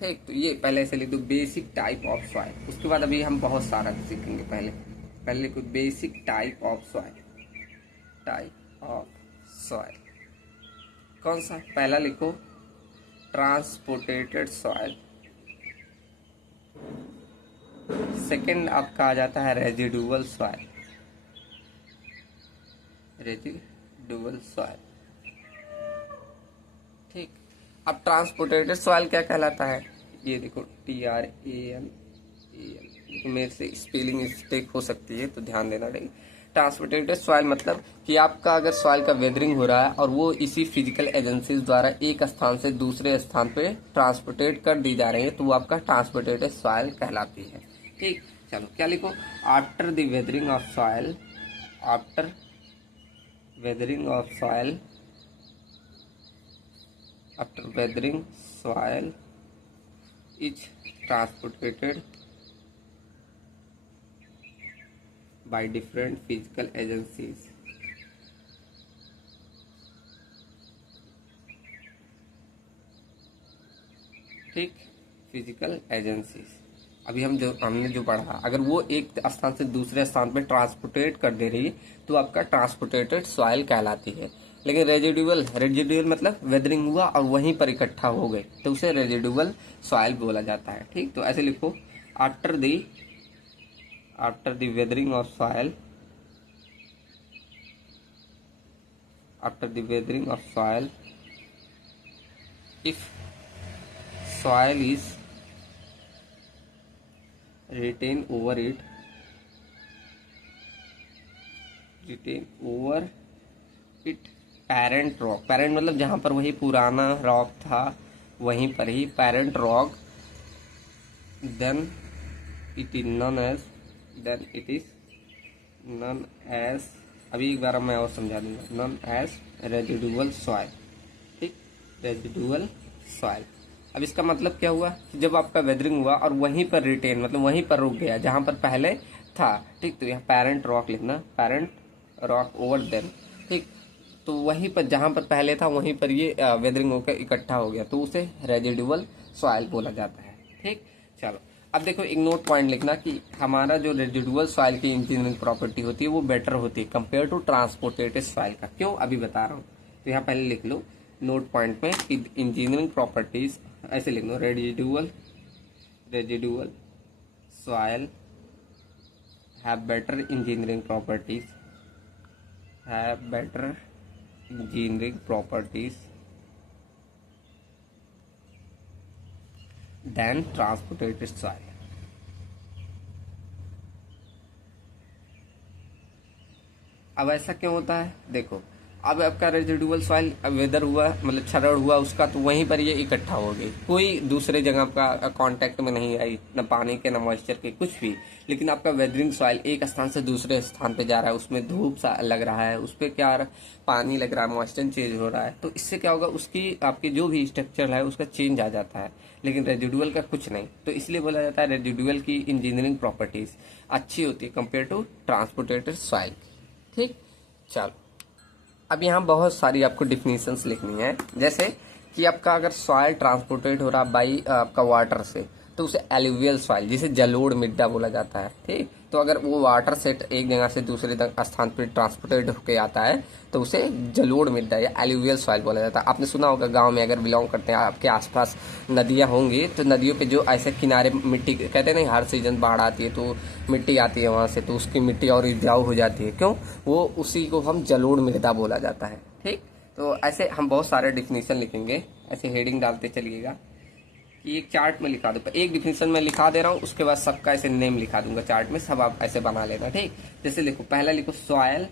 ठीक, तो ये पहले से लिख दो, बेसिक टाइप ऑफ सॉइल। उसके बाद अभी हम बहुत सारा सीखेंगे। पहले लिखो basic type of soil, type of soil कौन सा, पहला लिखो ट्रांसपोर्टेटेड सॉइल। सेकंड आपका आ जाता है रेजिडुअल सॉइल, रेजिडुअल सॉइल। ठीक, अब ट्रांसपोर्टेटेड सॉइल क्या कहलाता है, ये देखो TRANAL, मेरे से स्पेलिंग मिस्टेक हो सकती है तो ध्यान देना। ठीक, ट्रांसपोर्टेटेड सॉइल मतलब कि आपका अगर सॉइल का वेदरिंग हो रहा है और वो इसी फिजिकल एजेंसीज द्वारा एक स्थान से दूसरे स्थान पे ट्रांसपोर्टेट कर दी जा रही है, तो वो आपका ट्रांसपोर्टेटेड सॉइल कहलाती है। ठीक, चलो क्या लिखो, after the weathering of soil, after weathering of soil, after weathering soil is transported by different physical agencies। ठीक, फिजिकल एजेंसीज। अभी हमने जो पढ़ा, अगर वो एक स्थान से दूसरे स्थान पे ट्रांसपोर्टेट कर दे रही है तो आपका ट्रांसपोर्टेटेड सॉइल कहलाती है। लेकिन रेजिडुअल, रेजिडुअल मतलब वेदरिंग हुआ और वहीं पर इकट्ठा हो गए तो उसे रेजिडुअल सॉइल बोला जाता है। ठीक, तो ऐसे लिखो, after the weathering of soil, after the weathering of soil, if soil is retained over it, retained over it parent rock, parent मतलब जहाँ पर वही पुराना रॉक था वहीं पर ही parent rock, then it is known as, then it is known as, अभी एक बार मैं और समझा दूंगा, नॉन एज रेजिडुअल सॉइल। ठीक, रेजिडुअल सॉइल। अब इसका मतलब क्या हुआ कि जब आपका वेदरिंग हुआ और वहीं पर रिटेन मतलब वहीं पर रुक गया जहां पर पहले था। ठीक, तो यहाँ पेरेंट रॉक लिखना, पेरेंट रॉक ओवर देन। ठीक, तो वहीं पर जहां पर पहले था वहीं पर ये वेदरिंग होकर इकट्ठा हो गया तो उसे रेजिडुअल सॉइल बोला जाता है। ठीक, चलो अब देखो एक नोट पॉइंट लिखना कि हमारा जो रेजिडुअल सॉइल की इंजीनियरिंग प्रॉपर्टी होती है वो बेटर होती है कंपेयर टू ट्रांसपोर्टेटेड सॉइल का। क्यों, अभी बता रहा हूँ। तो यहाँ पहले लिख लो नोट पॉइंट में कि इंजीनियरिंग प्रॉपर्टीज, ऐसे लिख लो, residual soil have better engineering properties, have better engineering properties than transported soil। अब ऐसा क्यों होता है, देखो अब आपका रेजिडुअल सॉइल वेदर हुआ मतलब क्षरण हुआ उसका तो वहीं पर ये इकट्ठा हो गई, कोई दूसरे जगह का कांटेक्ट में नहीं आई, न पानी के न मॉइस्चर के कुछ भी। लेकिन आपका वेदरिंग सॉइल एक स्थान से दूसरे स्थान पे जा रहा है, उसमें धूप सा लग रहा है, उस पर क्या आ रहा है, पानी लग रहा है, मॉइस्चर चेंज हो रहा है, तो इससे क्या होगा, उसकी आपकी जो भी स्ट्रक्चर है उसका चेंज आ जाता है। लेकिन रेजिडुअल का कुछ नहीं, तो इसलिए बोला जाता है रेजिडुअल की इंजीनियरिंग प्रॉपर्टीज अच्छी होती है कंपेयर टू ट्रांसपोर्टेटेड सॉइल। ठीक, चलो अब यहाँ बहुत सारी आपको डिफिनीशंस लिखनी है, जैसे कि आपका अगर सॉइल ट्रांसपोर्टेड हो रहा बाई आपका वाटर से तो उसे एलुवियल सॉइल, जिसे जलोढ़ मृदा बोला जाता है। ठीक, तो अगर वो वाटर से एक जगह से दूसरे स्थान पर ट्रांसपोर्टेड होके आता है तो उसे जलोढ़ मृदा या एलुवियल सॉइल बोला जाता है। आपने सुना होगा गांव में अगर बिलोंग करते हैं, आपके आसपास नदियां होंगी तो नदियों पे जो ऐसे किनारे मिट्टी, कहते हैं नहीं हर सीजन बाढ़ आती है तो मिट्टी आती है वहां से, तो उसकी मिट्टी और उपजाऊ हो जाती है, क्यों, वो उसी को हम जलोढ़ मृदा बोला जाता है। ठीक, तो ऐसे हम बहुत सारे डिफिनीशन लिखेंगे, ऐसे हेडिंग डालते चलिएगा कि एक चार्ट में लिखा दो, एक डिफिनीशन में लिखा दे रहा हूँ उसके बाद सबका ऐसे नेम लिखा दूंगा चार्ट में, सब आप ऐसे बना लेना। ठीक, जैसे लिखो, पहला लिखो soil,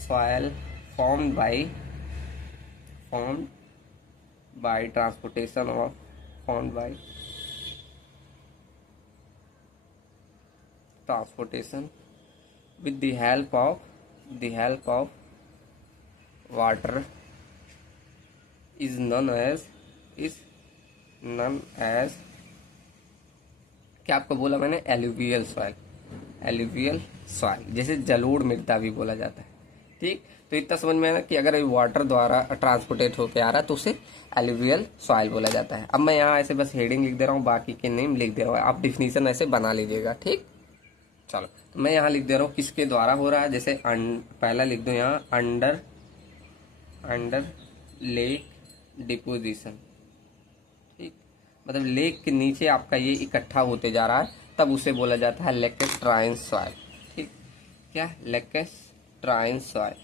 soil formed by transportation of, formed by transportation with the help of water is known as क्या आपको बोला मैंने, एलुवियल सॉइल, एलुवियल सॉइल, जैसे जलोढ़ मृदा भी बोला जाता है। ठीक, तो इतना समझ में आया कि अगर वाटर द्वारा ट्रांसपोर्टेट होकर आ रहा है तो उसे एलुवियल सॉइल बोला जाता है। अब मैं यहाँ ऐसे बस हेडिंग लिख दे रहा हूँ, बाकी के नेम लिख दे रहा हूँ, आप डिफिनीशन ऐसे बना लीजिएगा। ठीक, चलो तो मैं यहाँ लिख दे रहा हूँ किसके द्वारा हो रहा है, जैसे पहला लिख दो यहाँ अंडर लेक डिपोजिशन। ठीक, मतलब लेक के नीचे आपका ये इकट्ठा होते जा रहा है तब उसे बोला जाता है लेकेस्ट्राइन सॉइल। ठीक, क्या, लेकेस्ट्राइन सॉइल।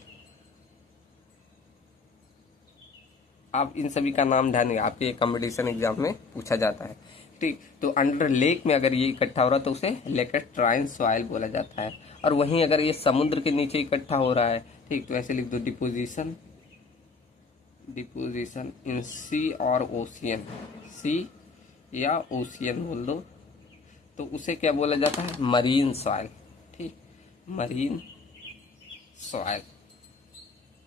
आप इन सभी का नाम ध्यान रखिए, आपके कंपटीशन एग्जाम में पूछा जाता है। ठीक, तो अंडर लेक में अगर ये इकट्ठा हो रहा है तो उसे लेकेस्ट्राइन सॉइल बोला जाता है। और वहीं अगर ये समुद्र के नीचे इकट्ठा हो रहा है, ठीक, तो ऐसे लिख दो, डिपोजिशन इन सी और ओशियन, सी या ओशियन बोल दो, तो उसे क्या बोला जाता है, मरीन सॉइल। ठीक, मरीन सॉइल।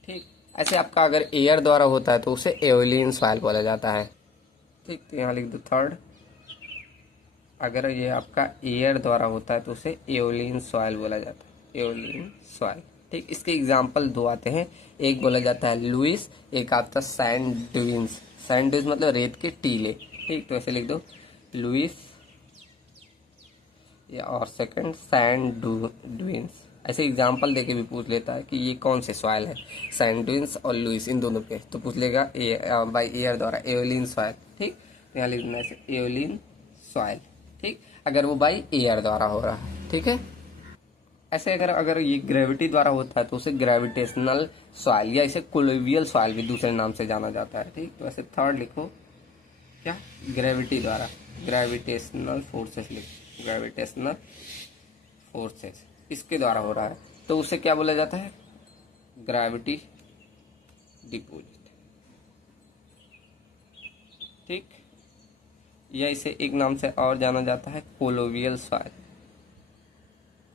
ठीक, ऐसे आपका अगर एयर द्वारा होता है तो उसे एओलियन सॉइल बोला जाता है। ठीक, तो यहाँ लिख दो थर्ड, अगर ये आपका एयर द्वारा होता है तो उसे एओलियन सॉइल बोला जाता है, एओलियन सॉइल। ठीक, इसके एग्जाम्पल दो आते हैं, एक बोला जाता है लुइस, एक आता है सैंड ड्यून्स। सैंड ड्यून्स मतलब रेत के टीले। ठीक, तो ऐसे लिख दो लुइस या और सेकंड सैंड ड्यून्स। ऐसे एग्जाम्पल देके भी पूछ लेता है कि ये कौन से सॉइल है, सैंड ड्यून्स और लुइस, इन दोनों पे, तो पूछ लेगा बाई एयर द्वारा एओलियन सॉइल। ठीक, तो यहाँ लिख देना ऐसे एओलियन सॉइल। ठीक, अगर वो बाई एयर द्वारा हो रहा है। ठीक है, ऐसे अगर अगर ये ग्रेविटी द्वारा होता है तो उसे ग्रेविटेशनल सॉइल या इसे कोलोवियल सॉइल भी दूसरे नाम से जाना जाता है। ठीक, तो ऐसे थर्ड लिखो क्या, ग्रेविटी द्वारा, ग्रेविटेशनल फोर्सेस लिखो, ग्रेविटेशनल फोर्सेस इसके द्वारा हो रहा है तो उसे क्या बोला जाता है, ग्रेविटी डिपॉजिट। ठीक, या इसे एक नाम से और जाना जाता है कोलोवियल सॉइल,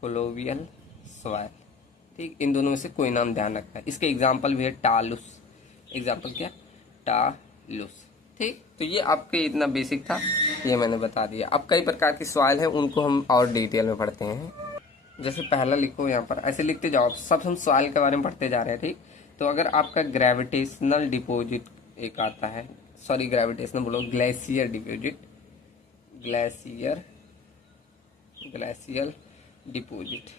कोलोवियल सॉइल। ठीक, इन दोनों में से कोई नाम ध्यान रखना है। इसके एग्जाम्पल भी है टालुस, एग्जाम्पल क्या, टालुस। ठीक, तो ये आपके इतना बेसिक था, ये मैंने बता दिया। अब कई प्रकार की सॉइल है, उनको हम और डिटेल में पढ़ते हैं। जैसे पहला लिखो यहाँ पर, ऐसे लिखते जाओ, सब हम सॉइल के बारे में पढ़ते जा रहे हैं। ठीक, तो अगर आपका ग्रेविटेशनल डिपॉजिट एक आता है, सॉरी ग्रेविटेशनल बोलो, glacier deposit, glacier, glacial deposit.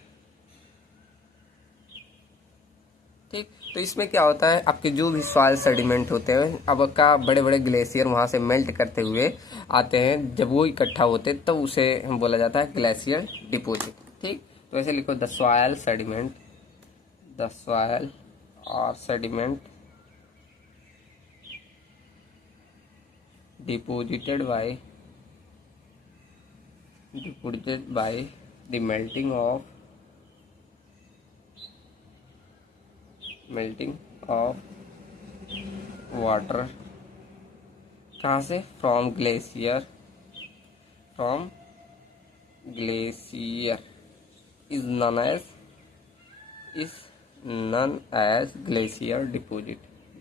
ठीक, तो इसमें क्या होता है, आपके जो भी सॉइल सेडिमेंट होते हैं, अब का बड़े बड़े ग्लेशियर वहां से मेल्ट करते हुए आते हैं, जब वो इकट्ठा होते हैं तब उसे बोला जाता है ग्लेशियर डिपॉजिट। ठीक, तो ऐसे लिखो, the soil sediment, the soil और sediment deposited by the melting of water, कहाँ से, from glacier is known as glacier deposit,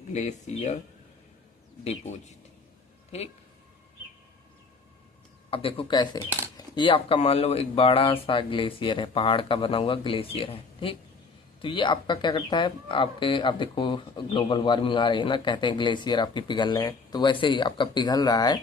glacier deposit. ठीक, अब देखो कैसे, ये आपका मान लो एक बड़ा सा ग्लेशियर है, पहाड़ का बना हुआ ग्लेशियर है। ठीक, तो ये आपका क्या करता है, आपके आप देखो ग्लोबल वार्मिंग आ रही है ना, कहते हैं ग्लेशियर आपके पिघल रहे हैं, तो वैसे ही आपका पिघल रहा है,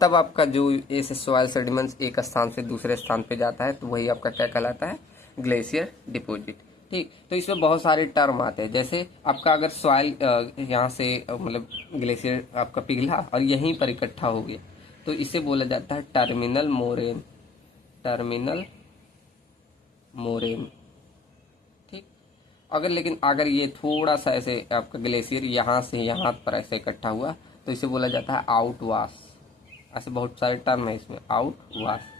तब आपका जो ऐसे सॉइल सेडिमेंट्स एक स्थान से दूसरे स्थान पे जाता है, तो वही आपका क्या कहलाता है, ग्लेशियर डिपॉजिट। ठीक, तो इसमें बहुत सारे टर्म आते हैं, जैसे आपका अगर सॉइल यहाँ से मतलब ग्लेशियर आपका पिघला और यहीं पर इकट्ठा हो गया, तो इसे बोला जाता है टर्मिनल मोरेन, टर्मिनल मोरेन। ठीक, अगर लेकिन अगर ये थोड़ा सा ऐसे आपका ग्लेशियर यहाँ से यहाँ पर ऐसे इकट्ठा हुआ, तो इसे बोला जाता है आउटवाश। ऐसे बहुत सारे टर्म है इसमें, आउटवाश।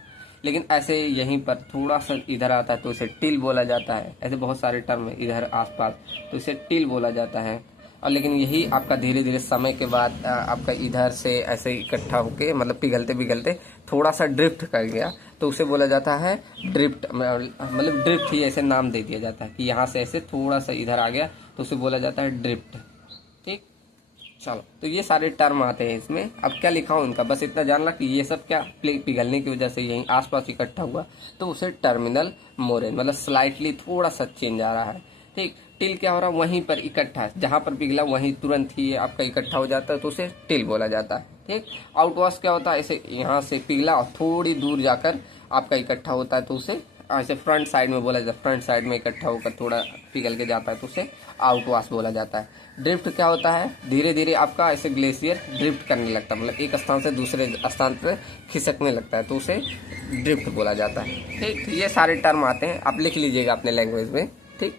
लेकिन ऐसे यहीं पर थोड़ा सा इधर आता है तो इसे टिल बोला जाता है। ऐसे बहुत सारे टर्म है इधर आसपास, तो इसे टिल बोला जाता है। और लेकिन यही आपका धीरे धीरे समय के बाद आपका इधर से ऐसे इकट्ठा होके मतलब पिघलते पिघलते थोड़ा सा ड्रिफ्ट कर गया, तो उसे बोला जाता है ड्रिफ्ट, मतलब ड्रिफ्ट ही ऐसे नाम दे दिया जाता है कि यहाँ से ऐसे थोड़ा सा इधर आ गया, तो उसे बोला जाता है ड्रिफ्ट। ठीक, चलो, तो ये सारे टर्म आते हैं इसमें। अब क्या लिखा हूँ इनका, बस इतना जानना कि ये सब क्या पिघलने की वजह से यहीं आसपास इकट्ठा हुआ, तो उसे टर्मिनल मोरेन, मतलब स्लाइटली थोड़ा सा चेंज आ रहा है। ठीक, टिल क्या हो रहा है, वहीं पर इकट्ठा है, जहां पर पिघला वहीं तुरंत ही आपका इकट्ठा हो जाता है, तो उसे टिल बोला जाता है। ठीक, आउटवाश क्या होता है, ऐसे यहाँ से पिघला और थोड़ी दूर जाकर आपका इकट्ठा होता है, तो उसे ऐसे फ्रंट साइड में बोला जाता है, फ्रंट साइड में इकट्ठा होकर थोड़ा पिघल के जाता है, तो उसे आउटवाश बोला जाता है। ड्रिफ्ट क्या होता है, धीरे धीरे आपका ऐसे ग्लेशियर ड्रिफ्ट करने लगता है, मतलब एक स्थान से दूसरे स्थान पर खिसकने लगता है, तो उसे ड्रिफ्ट बोला जाता है। ठीक, तो ये सारे टर्म आते हैं, आप लिख लीजिएगा अपने लैंग्वेज में। ठीक,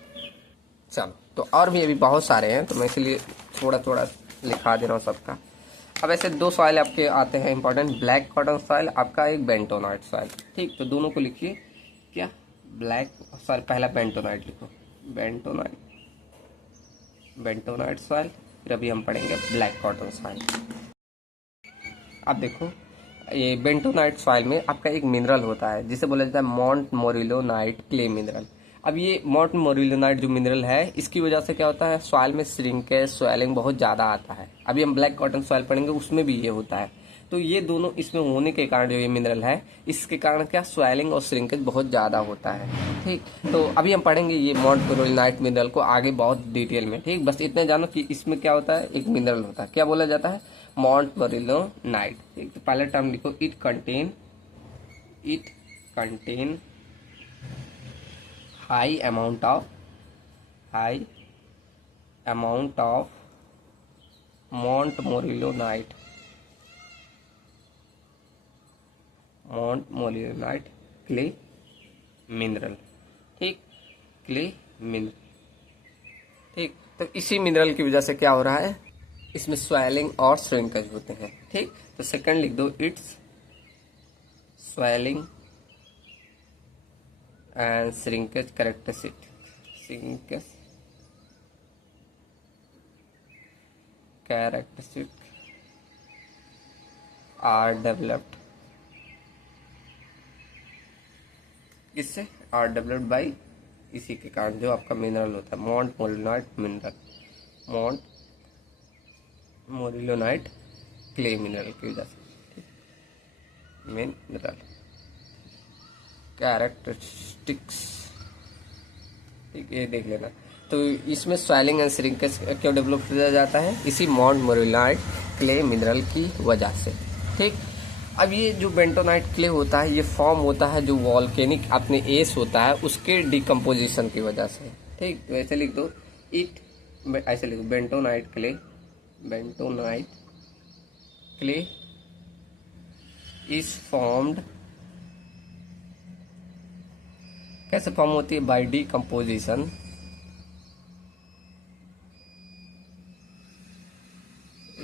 चलो, तो और भी अभी बहुत सारे हैं, तो मैं इसलिए थोड़ा थोड़ा लिखा दे रहा हूँ सबका। अब ऐसे दो सॉइल आपके आते हैं इंपॉर्टेंट, ब्लैक कॉटन सॉइल, आपका एक बेंटोनाइट सॉइल। ठीक, तो दोनों को लिखिए, क्या, ब्लैक, सॉरी पहला बेंटोनाइट लिखो, बेंटोनाइट, बेंटोनाइट सॉइल, फिर अभी हम पढ़ेंगे ब्लैक कॉटन सॉइल। अब देखो, ये बेंटोनाइट सॉइल में आपका एक मिनरल होता है जिसे बोला जाता है मॉन्ट मोरिलोनाइट क्ले मिनरल। अब ये मॉन्ट मोरिलोनाइट जो मिनरल है, इसकी वजह से क्या होता है, सॉइल में श्रिंकेज, स्वेलिंग बहुत ज़्यादा आता है। अभी हम ब्लैक कॉटन सॉइल पढ़ेंगे, उसमें भी ये होता है। तो ये दोनों इसमें होने के कारण, जो ये मिनरल है, इसके कारण क्या, स्वेलिंग और श्रिंकेज बहुत ज़्यादा होता है। ठीक, तो अभी हम पढ़ेंगे ये मॉन्ट मोरिलोनाइट मिनरल को आगे बहुत डिटेल में। ठीक, बस इतने जानो कि इसमें क्या होता है, एक मिनरल होता है, क्या बोला जाता है, मॉन्ट मोरिलोनाइट। ठीक, तो पहला टर्म लिखो, it contain high amount of montmorillonite clay mineral. ठीक, क्ले मिनरल। ठीक, तो इसी मिनरल की वजह से क्या हो रहा है, इसमें स्वेलिंग और श्रिंकेज होते हैं। ठीक, तो सेकंड लिख दो, its swelling and shrinkage characteristic are developed, इससे आर डेवलप्ड बाई, इसी के कारण जो आपका मिनरल होता है मोंट मोरिलोनाइट क्ले मिनरल की वजह से। मिनरल कैरेक्टरिस्टिक्स, ठीक, ये देख लेना। तो इसमें स्वेलिंग एंड श्रिंकेज क्यों डेवलप किया जाता है, इसी मोंटमोरिलोनाइट क्ले मिनरल की वजह से। ठीक, अब ये जो बेंटोनाइट क्ले होता है ये फॉर्म होता है जो वॉल्केनिक अपने एस होता है उसके डिकम्पोजिशन की वजह से। ठीक, तो ऐसे लिख दो, ऐसे लिखो, बेंटोनाइट क्ले इज फॉर्म्ड, कैसे फॉर्म होती है, बाय डिकम्पोजिशन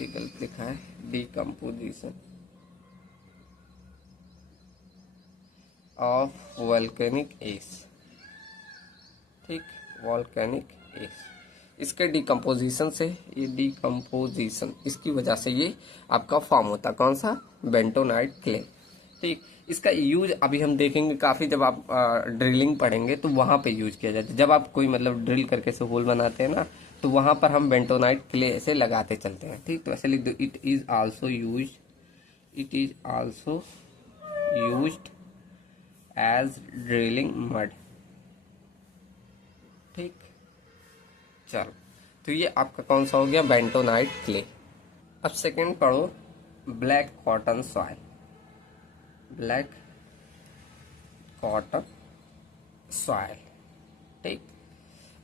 गलत लिखा है, डिकम्पोजिशन ऑफ वॉल्केनिक एस। ठीक, वॉल्केनिक एस, इसके डिकम्पोजिशन से, ये डिकम्पोजिशन इसकी वजह से ये आपका फॉर्म होता है, कौन सा, बेंटोनाइट क्ले। ठीक, इसका यूज अभी हम देखेंगे काफी, जब आप ड्रिलिंग पढ़ेंगे तो वहां पे यूज किया जाता है। जब आप कोई मतलब ड्रिल करके से होल बनाते हैं ना, तो वहां पर हम बेंटोनाइट क्ले ऐसे लगाते चलते हैं। ठीक, तो ऐसे लिख दो, it is also used as drilling mud. ठीक, चलो, तो ये आपका कौन सा हो गया, बेंटोनाइट क्ले। अब सेकंड पढ़ो, black cotton soil. Black cotton soil. ठीक,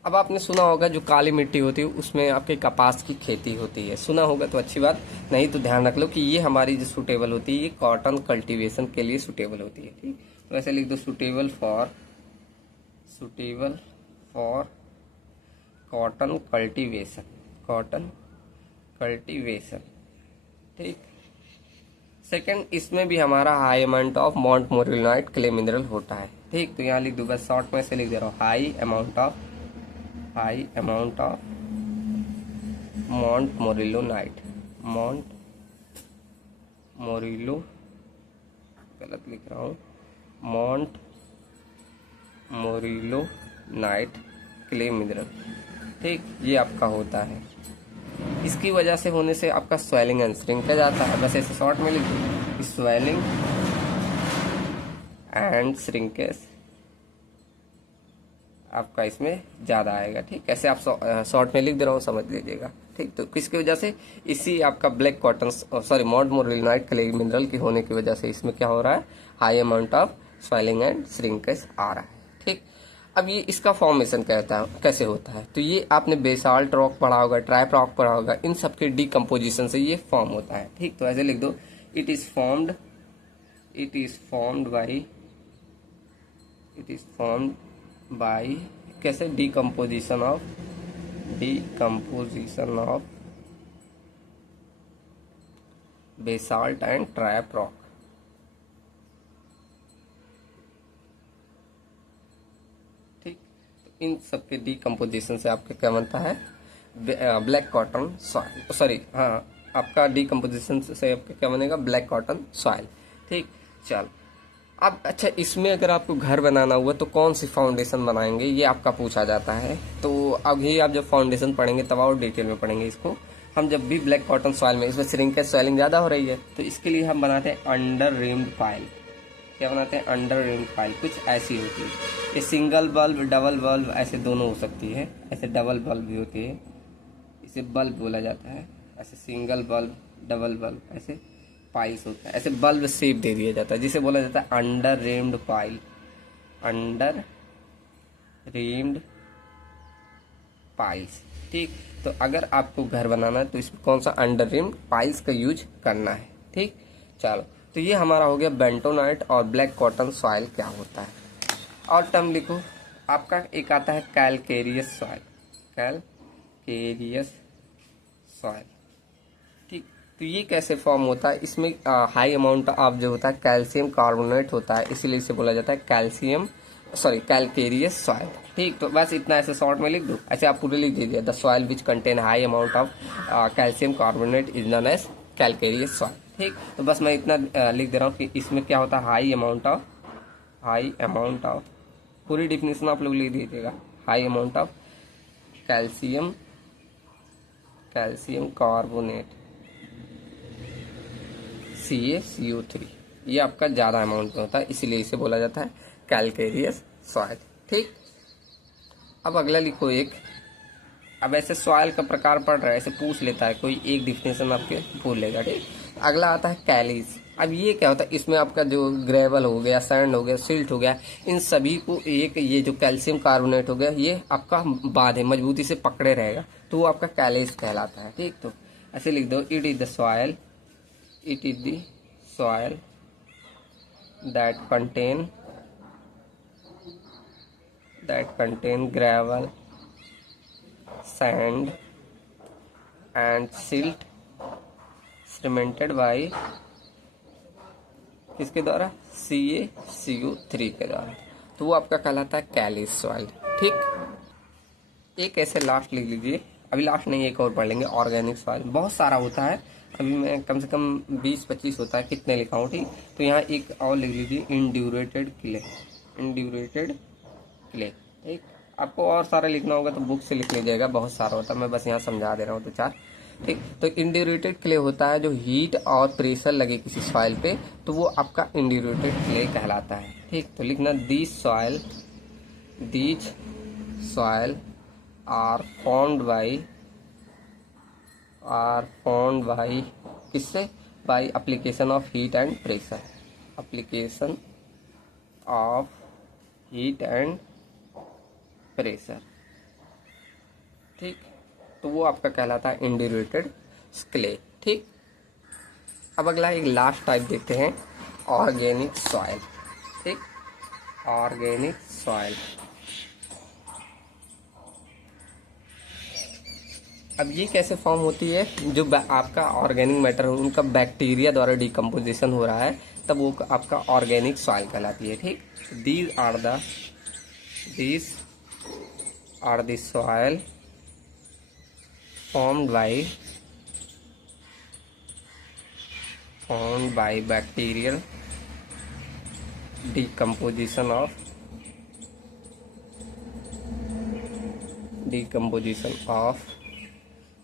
अब आपने सुना होगा जो काली मिट्टी होती है उसमें आपके कपास की खेती होती है, सुना होगा तो अच्छी बात, नहीं तो ध्यान रख लो कि ये हमारी जो सुटेबल होती है, ये कॉटन कल्टीवेशन के लिए सुटेबल होती है। ठीक, तो ऐसे लिख दो, सुटेबल फॉर कॉटन कल्टीवेशन। ठीक, सेकंड, इसमें भी हमारा high amount of montmorillonite clay mineral होता है। ठीक, तो यहाँ लिख दो, बस शॉर्ट में से लिख दे रहा हूँ, हाई अमाउंट ऑफ मोंटमोरिलोनाइट गलत लिख रहा हूँ, मोंटमोरिलोनाइट क्ले मिनरल। ठीक, ये आपका होता है, इसकी वजह से होने से आपका स्वेलिंग एंड श्रिंकेज आता है। बस ऐसे शॉर्ट में लिख दो, स्वेलिंग एंड श्रिंकेज आपका इसमें ज्यादा आएगा। ठीक, ऐसे आप शॉर्ट में लिख दे रहा हूँ, समझ लीजिएगा। ठीक, तो किसकी वजह से, इसी आपका black cotton montmorillonite clay mineral की होने की वजह से इसमें क्या हो रहा है, high amount of swelling and shrinkage आ रहा है। ठीक, अब ये इसका फॉर्मेशन कैसे होता है, तो ये आपने बेसाल्ट रॉक पढ़ा होगा, ट्राइप रॉक पढ़ा होगा, इन सबके डिकम्पोजिशन से ये फॉर्म होता है। ठीक, तो ऐसे लिख दो, इट इज फॉर्म्ड बाय कैसे, decomposition of basalt and trap rock. इन सबके डिकम्पोजिशन से आपके क्या बनता है, ब्लैक कॉटन सॉइल, सॉरी हाँ, आपका डिकम्पोजिशन से आपका क्या बनेगा, ब्लैक कॉटन सॉइल। ठीक, चल, अब अच्छा, इसमें अगर आपको घर बनाना हुआ तो कौन सी फाउंडेशन बनाएंगे, ये आपका पूछा जाता है। तो अभी आप जब फाउंडेशन पढ़ेंगे तब और डिटेल में पढ़ेंगे इसको। हम जब भी ब्लैक कॉटन सॉइल में, इसमें श्रिंकेज स्वेलिंग ज्यादा हो रही है, तो इसके लिए हम बनाते हैं अंडर रिम्ड पाइल। क्या बनाते हैं, अंडर रिम्ड पाइल, कुछ ऐसी होती है। ये सिंगल बल्ब, डबल बल्ब ऐसे दोनों हो सकती है, ऐसे डबल बल्ब भी होती है, इसे बल्ब बोला जाता है। ऐसे सिंगल बल्ब, डबल बल्ब, ऐसे पाइल्स होता है, ऐसे बल्ब शेप दे दिया जाता है, जिसे बोला जाता है under rimmed pile. Under rimmed piles. ठीक, तो अगर आपको घर बनाना है तो इसमें कौन सा अंडर रिम्ड पाइल्स का यूज करना है। ठीक, चलो, तो ये हमारा हो गया बेंटोनाइट और ब्लैक कॉटन सॉइल क्या होता है। और टर्म लिखो, आपका एक आता है कैलकेरियस सॉइल, कैलकेरियस सॉइल। ठीक, तो ये कैसे फॉर्म होता है, इसमें हाई अमाउंट ऑफ जो होता है कैल्शियम कार्बोनेट होता है, इसीलिए इसे बोला जाता है कैलकेरियस सॉइल। ठीक, तो बस इतना ऐसे शॉर्ट में लिख दो, ऐसे आप पूरे लिख दीजिए, the soil which contain high amount of calcium carbonate is known as calcareous soil. ठीक, तो बस मैं इतना लिख दे रहा हूँ कि इसमें क्या होता है, हाई अमाउंट ऑफ पूरी डिफिनेशन आप लोग लिख दीजिएगा, high amount of calcium carbonate CaCO3, ये आपका ज़्यादा अमाउंट में होता है, इसीलिए इसे बोला जाता है कैलकेरियस सॉइल। ठीक, अब अगला लिखो एक, अब ऐसे सॉइल का प्रकार पढ़ रहा है, ऐसे पूछ लेता है कोई, एक डिफिनेशन आपके भूल लेगा। ठीक, अगला आता है कैलीज। अब ये क्या होता है, इसमें आपका जो ग्रेवल हो गया, सैंड हो गया, सिल्ट हो गया, इन सभी को एक ये जो कैल्शियम कार्बोनेट हो गया, ये आपका बांधे मजबूती से पकड़े रहेगा, तो वो आपका कैलीज कहलाता है। ठीक, तो ऐसे लिख दो, it is the soil that contain gravel, sand and silt cemented by किसके द्वारा, CaCO3 के द्वारा, तो वो आपका कहलाता है कैलीज सॉइल। ठीक, एक ऐसे लास्ट लिख लीजिए, अभी लास्ट नहीं, एक और पढ़ लेंगे, ऑर्गेनिक सॉइल। बहुत सारा होता है, अभी मैं कम से कम 20-25 होता है, कितने लिखा हूँ। ठीक, तो यहाँ एक और लिख लीजिए, इंड्यूरेटेड क्ले। ठीक, आपको और सारा लिखना होगा तो बुक से लिख लीजिएगा, बहुत सारा होता है, मैं बस यहाँ समझा दे रहा हूँ तो चार। ठीक, तो इंड्यूरेटेड क्ले होता है जो हीट और प्रेशर लगे किसी सॉइल पे, तो वो आपका इंड्यूरेटेड क्ले कहलाता है। ठीक, तो लिखना, these soil are formed by किससे, by application of heat and pressure, ठीक, तो वो आपका कहलाता है इंड्यूरेटेड क्ले। ठीक, अब अगला एक लास्ट टाइप देखते हैं, ऑर्गेनिक सॉइल। ठीक, ऑर्गेनिक सॉइल, अब ये कैसे फॉर्म होती है, जो आपका ऑर्गेनिक मैटर है उनका बैक्टीरिया द्वारा डिकम्पोजिशन हो रहा है, तब वो आपका ऑर्गेनिक सॉइल कहलाती है। ठीक, these are the soil formed by bacterial decomposition of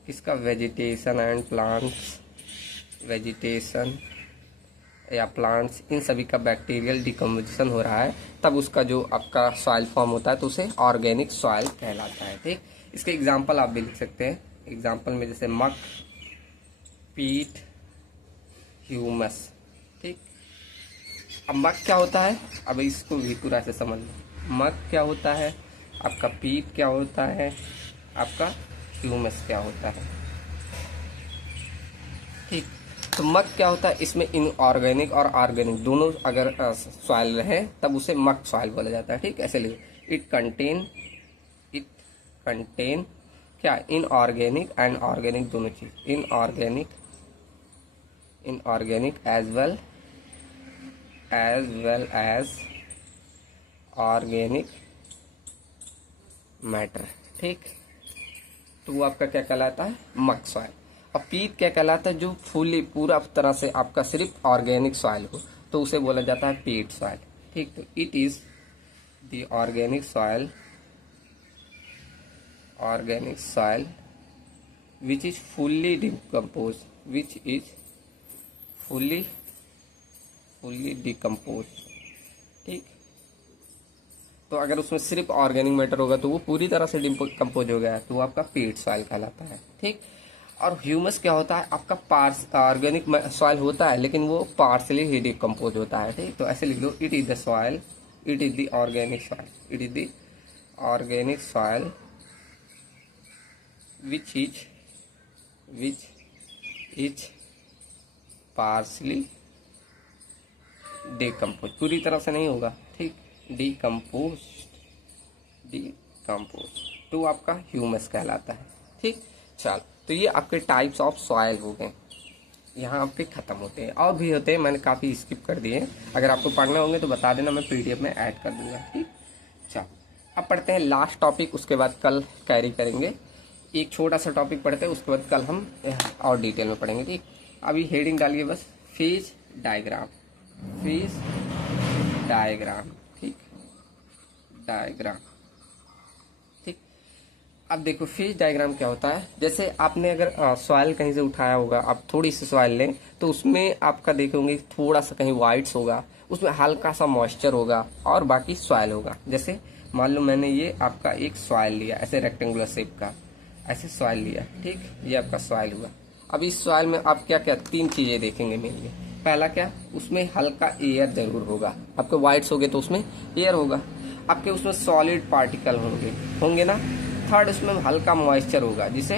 किसका, वेजिटेशन या प्लांट्स, इन सभी का बैक्टीरियल डिकम्पोजिशन हो रहा है, तब उसका जो आपका सॉइल फॉर्म होता है तो उसे ऑर्गेनिक सॉइल कहलाता है। ठीक, इसके एग्जांपल आप भी लिख सकते हैं, एग्जांपल में जैसे मक, पीट, ह्यूमस। ठीक, अब मक क्या होता है, अब इसको भी पूरा से समझ लो, मक क्या होता है आपका, पीट क्या होता है आपका, ह्यूमस क्या होता है। ठीक, तो मक क्या होता है, इसमें इनऑर्गेनिक और ऑर्गेनिक दोनों अगर सॉइल रहे तब उसे मक सॉइल बोला जाता है। ठीक, ऐसे लिखो, इट कंटेन क्या, इनऑर्गेनिक एंड ऑर्गेनिक दोनों चीज, inorganic as well as organic matter. ठीक, तो वो आपका क्या कहलाता है, मक सॉइल। और पीट क्या कहलाता है, जो फुली पूरा तरह से आपका सिर्फ ऑर्गेनिक सॉइल हो, तो उसे बोला जाता है पीट सॉइल। ठीक, तो it is the organic soil which is fully decomposed। ठीक, तो अगर उसमें सिर्फ ऑर्गेनिक मैटर होगा तो वो पूरी तरह से डिकम्पोज हो गया, तो वो आपका पीट सॉइल कहलाता है। ठीक, और ह्यूमस क्या होता है, आपका ऑर्गेनिक सॉइल होता है लेकिन वो पार्शली ही डिकम्पोज होता है। ठीक, तो ऐसे लिख लो, it is the organic soil, organic soil which is partly decompose, पूरी तरह से नहीं होगा, ठीक, डिकम्पोज टू आपका ह्यूमस कहलाता है, ठीक। चल, तो ये आपके टाइप्स ऑफ सॉइल हो गए, यहाँ पे खत्म होते हैं। और भी होते हैं, मैंने काफ़ी स्किप कर दिए हैं, अगर आपको पढ़ने होंगे तो बता देना, मैं पीडीएफ में ऐड कर दूंगा, ठीक। चल, अब पढ़ते हैं लास्ट टॉपिक, उसके बाद कल कैरी करेंगे। एक छोटा सा टॉपिक पढ़ते हैं, उसके बाद कल हम और डिटेल में पढ़ेंगे, ठीक। अभी हेडिंग डालिए बस, फेज डायग्राम, ठीक, डायग्राम, ठीक। अब देखो फेज डायग्राम क्या होता है। जैसे आपने अगर सॉइल कहीं से उठाया होगा, आप थोड़ी सी सॉइल लें तो उसमें आपका देखेंगे थोड़ा सा कहीं वाइट्स होगा, उसमें हल्का सा मॉइस्चर होगा और बाकी सॉइल होगा। जैसे मान लो मैंने ये आपका एक सॉइल लिया, ऐसे रेक्टेंगुलर शेप का, ऐसे सॉइल लिया, ठीक, ये आपका सॉइल हुआ। अब इस सॉइल में आप क्या क्या तीन चीजें देखेंगे मेनली। पहला क्या, उसमें हल्का एयर जरूर होगा, आपके वाइट्स हो गए तो उसमें एयर होगा, आपके उसमें सॉलिड पार्टिकल होंगे ना। थर्ड, उसमें हल्का मॉइस्चर होगा जिसे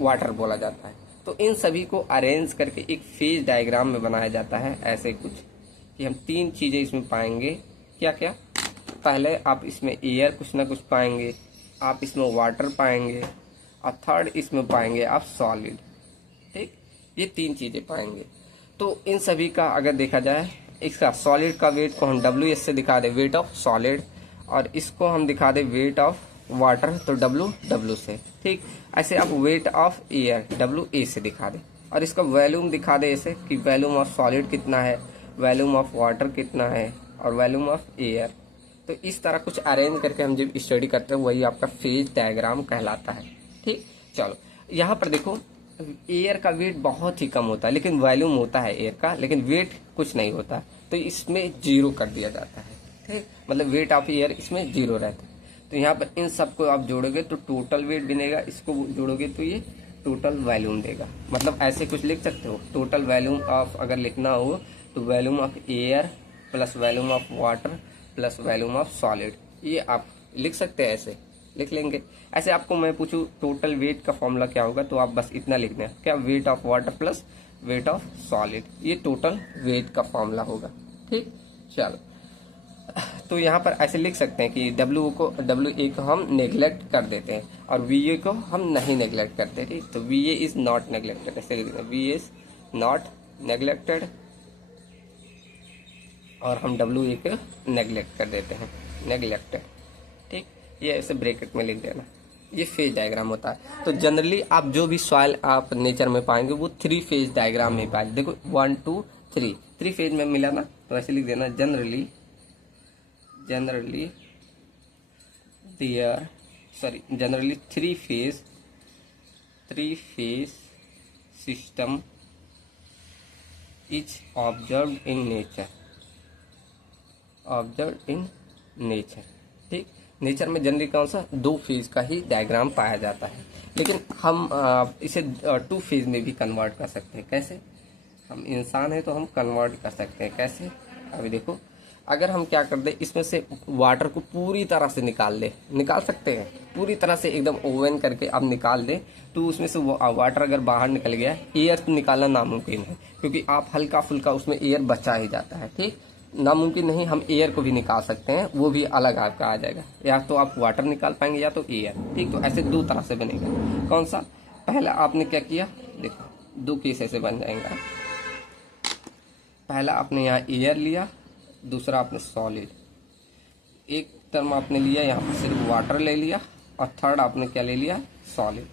वाटर बोला जाता है। तो इन सभी को अरेंज करके एक फेज डायग्राम में बनाया जाता है, ऐसे कुछ कि हम तीन चीजें इसमें पाएंगे। क्या क्या, पहले आप इसमें एयर कुछ ना कुछ पाएंगे, आप इसमें वाटर पाएंगे, और थर्ड इसमें पाएंगे आप सॉलिड, ठीक, ये तीन चीजें पाएंगे। तो इन सभी का अगर देखा जाए, इसका सॉलिड का वेट को हम WS से दिखा दे, वेट ऑफ सॉलिड, और इसको हम दिखा दे वेट ऑफ वाटर, तो W से, ठीक। ऐसे आप वेट ऑफ एयर WA से दिखा दे, और इसका वॉल्यूम दिखा दे ऐसे कि वॉल्यूम ऑफ सॉलिड कितना है, वॉल्यूम ऑफ वाटर कितना है, और वॉल्यूम ऑफ एयर। तो इस तरह कुछ अरेंज करके हम जब स्टडी करते हैं वही आपका फेज डायग्राम कहलाता है, ठीक। चलो, यहाँ पर देखो एयर का वेट बहुत ही कम होता है, लेकिन वॉल्यूम होता है एयर का, लेकिन वेट कुछ नहीं होता, तो इसमें 0 कर दिया जाता है, ठीक, मतलब वेट ऑफ एयर इसमें 0 रहता है। तो यहाँ पर इन सबको आप जोड़ोगे तो टोटल वेट बनेगा, इसको जोड़ोगे तो ये टोटल वॉल्यूम देगा। मतलब ऐसे कुछ लिख सकते हो, टोटल वॉल्यूम ऑफ अगर लिखना हो तो volume of air plus volume of water plus volume of solid, ये आप लिख सकते हैं, ऐसे लिख लेंगे। ऐसे आपको मैं पूछूं टोटल वेट का फॉर्मूला क्या होगा, तो आप बस इतना लिख दें, क्या, weight of water plus weight of solid, ये टोटल वेट का फॉर्मूला होगा, ठीक। चलो, तो यहाँ पर ऐसे लिख सकते हैं कि WA को हम नेग्लेक्ट कर देते हैं और VA को हम नहीं नेग्लेक्ट करते, ठीक। तो VA इज नॉट नेग्लेक्टेड, ऐसे लिख देते हैं, VA इज नॉट नेग्लेक्टेड, और हम WA को नेग्लेक्ट कर देते हैं, नेग्लेक्टेड, ठीक। ये ऐसे ब्रैकेट में लिख देना, ये फेज डायग्राम होता है। तो जनरली आप जो भी सॉइल आप नेचर में पाएंगे वो 3 फेज डायग्राम में पाएंगे। देखो 1 2 3 फेज में मिला ना, तो ऐसे लिख देना, generally three phase system is observed in nature, ठीक। नेचर में जनरली कौन सा 2 फेज का ही डायग्राम पाया जाता है, लेकिन हम इसे 2 फेज में भी कन्वर्ट कर सकते हैं। कैसे, हम इंसान है तो हम कन्वर्ट कर सकते हैं, कैसे, अभी देखो, अगर हम क्या कर दे, इसमें से वाटर को पूरी तरह से निकाल सकते हैं, पूरी तरह से एकदम ओवन करके आप निकाल दें, तो उसमें से वाटर अगर बाहर निकल गया, एयर तो निकालना नामुमकिन है, क्योंकि आप हल्का फुल्का उसमें एयर बचा ही जाता है, ठीक। नामुमकिन नहीं, हम एयर को भी निकाल सकते हैं, वो भी अलग आपका आ जाएगा, या तो आप वाटर निकाल पाएंगे या तो एयर, ठीक। तो ऐसे 2 तरह से बनेगा। कौन सा, पहला आपने क्या किया, देखो 2 केस ऐसे बन जाएंगे। पहला आपने यहाँ एयर लिया, दूसरा आपने सॉलिड, एक टर्म आपने लिया यहाँ पर सिर्फ वाटर ले लिया, और थर्ड आपने क्या ले लिया, सॉलिड,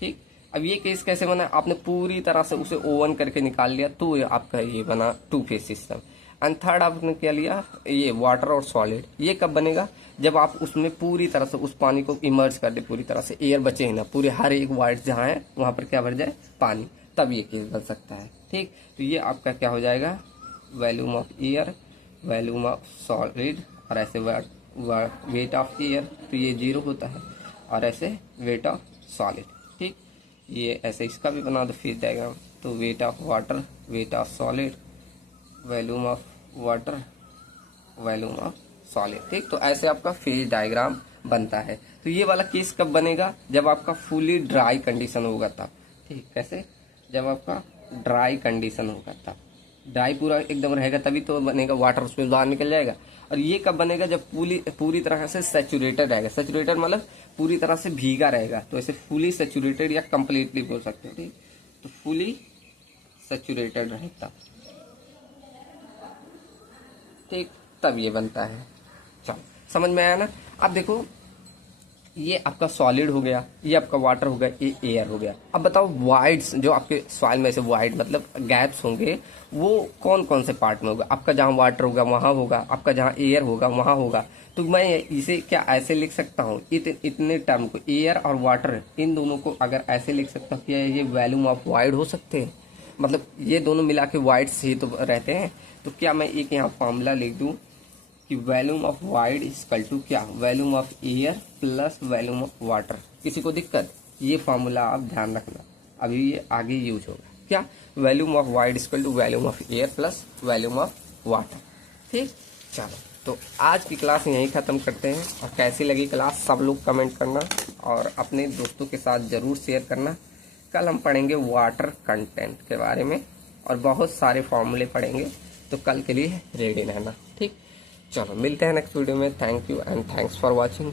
ठीक। अब ये केस कैसे बना, आपने पूरी तरह से उसे ओवन करके निकाल लिया, तो आपका ये बना 2 फेज सिस्टम। एंड थर्ड आपने क्या लिया, ये वाटर और सॉलिड, ये कब बनेगा, जब आप उसमें पूरी तरह से उस पानी को इमर्ज कर दे, पूरी तरह से एयर बचे ही ना, पूरे हर एक वाइट जहाँ है वहां पर क्या भर जाए, पानी, तब ये केस बन सकता है, ठीक। तो ये आपका क्या हो जाएगा, volume of air, volume of solid, और ऐसे वेट ऑफ एयर, तो ये 0 होता है, और ऐसे वेट ऑफ सॉलिड, ठीक। ये ऐसे इसका भी बना दो फेज डायग्राम, तो weight of water, weight of solid, volume of water, volume of solid, ठीक। तो ऐसे आपका फेज डायग्राम बनता है। तो ये वाला केस कब बनेगा, जब आपका फुली ड्राई कंडीशन होगा तब। ठीक, कैसे, जब आपका ड्राई कंडीशन होगा तब, ड्राई पूरा एकदम रहेगा तभी तो बनेगा, वाटर उसमें बाहर निकल जाएगा। और ये कब बनेगा, जब पूरी तरह से सैचुरेटेड रहेगा। सैचुरेटेड मतलब पूरी तरह से भीगा रहेगा, तो ऐसे फुली सैचुरेटेड या कंप्लीटली बोल सकते हैं। ठीक, तो फुली सैचुरेटेड रहेगा, ठीक, तब ये बनता है। चलो समझ में आया ना। अब देखो, ये आपका सॉलिड हो गया, ये आपका वाटर हो गया, ये एयर हो गया। अब बताओ वाइड्स जो आपके सॉइल में से वाइड मतलब गैप्स होंगे, वो कौन कौन से पार्ट में होगा। आपका जहाँ वाटर होगा वहां होगा, आपका जहाँ एयर होगा वहां होगा। तो मैं इसे क्या ऐसे लिख सकता हूँ, इतने टर्म को, एयर और वाटर, इन दोनों को अगर ऐसे लिख सकता हूँ कि ये वॉल्यूम ऑफ वाइड हो सकते हैं, मतलब ये दोनों मिला के वाइड्स ही तो रहते हैं। तो क्या मैं एक यहाँ फॉर्मूला लिख दूं कि volume of void equal to क्या, volume of air plus volume of water. किसी को दिक्कत, ये फॉर्मूला आप ध्यान रखना, अभी ये आगे यूज होगा। क्या, volume of void equal to volume of air plus volume of water. ठीक, चलो तो आज की क्लास यहीं ख़त्म करते हैं। और कैसी लगी क्लास सब लोग कमेंट करना और अपने दोस्तों के साथ ज़रूर शेयर करना। कल हम पढ़ेंगे वाटर कंटेंट के बारे में और बहुत सारे फॉर्मूले पढ़ेंगे, तो कल के लिए रेडी रहना। ठीक, चलो मिलते हैं नेक्स्ट वीडियो में। Thank you and thanks for watching.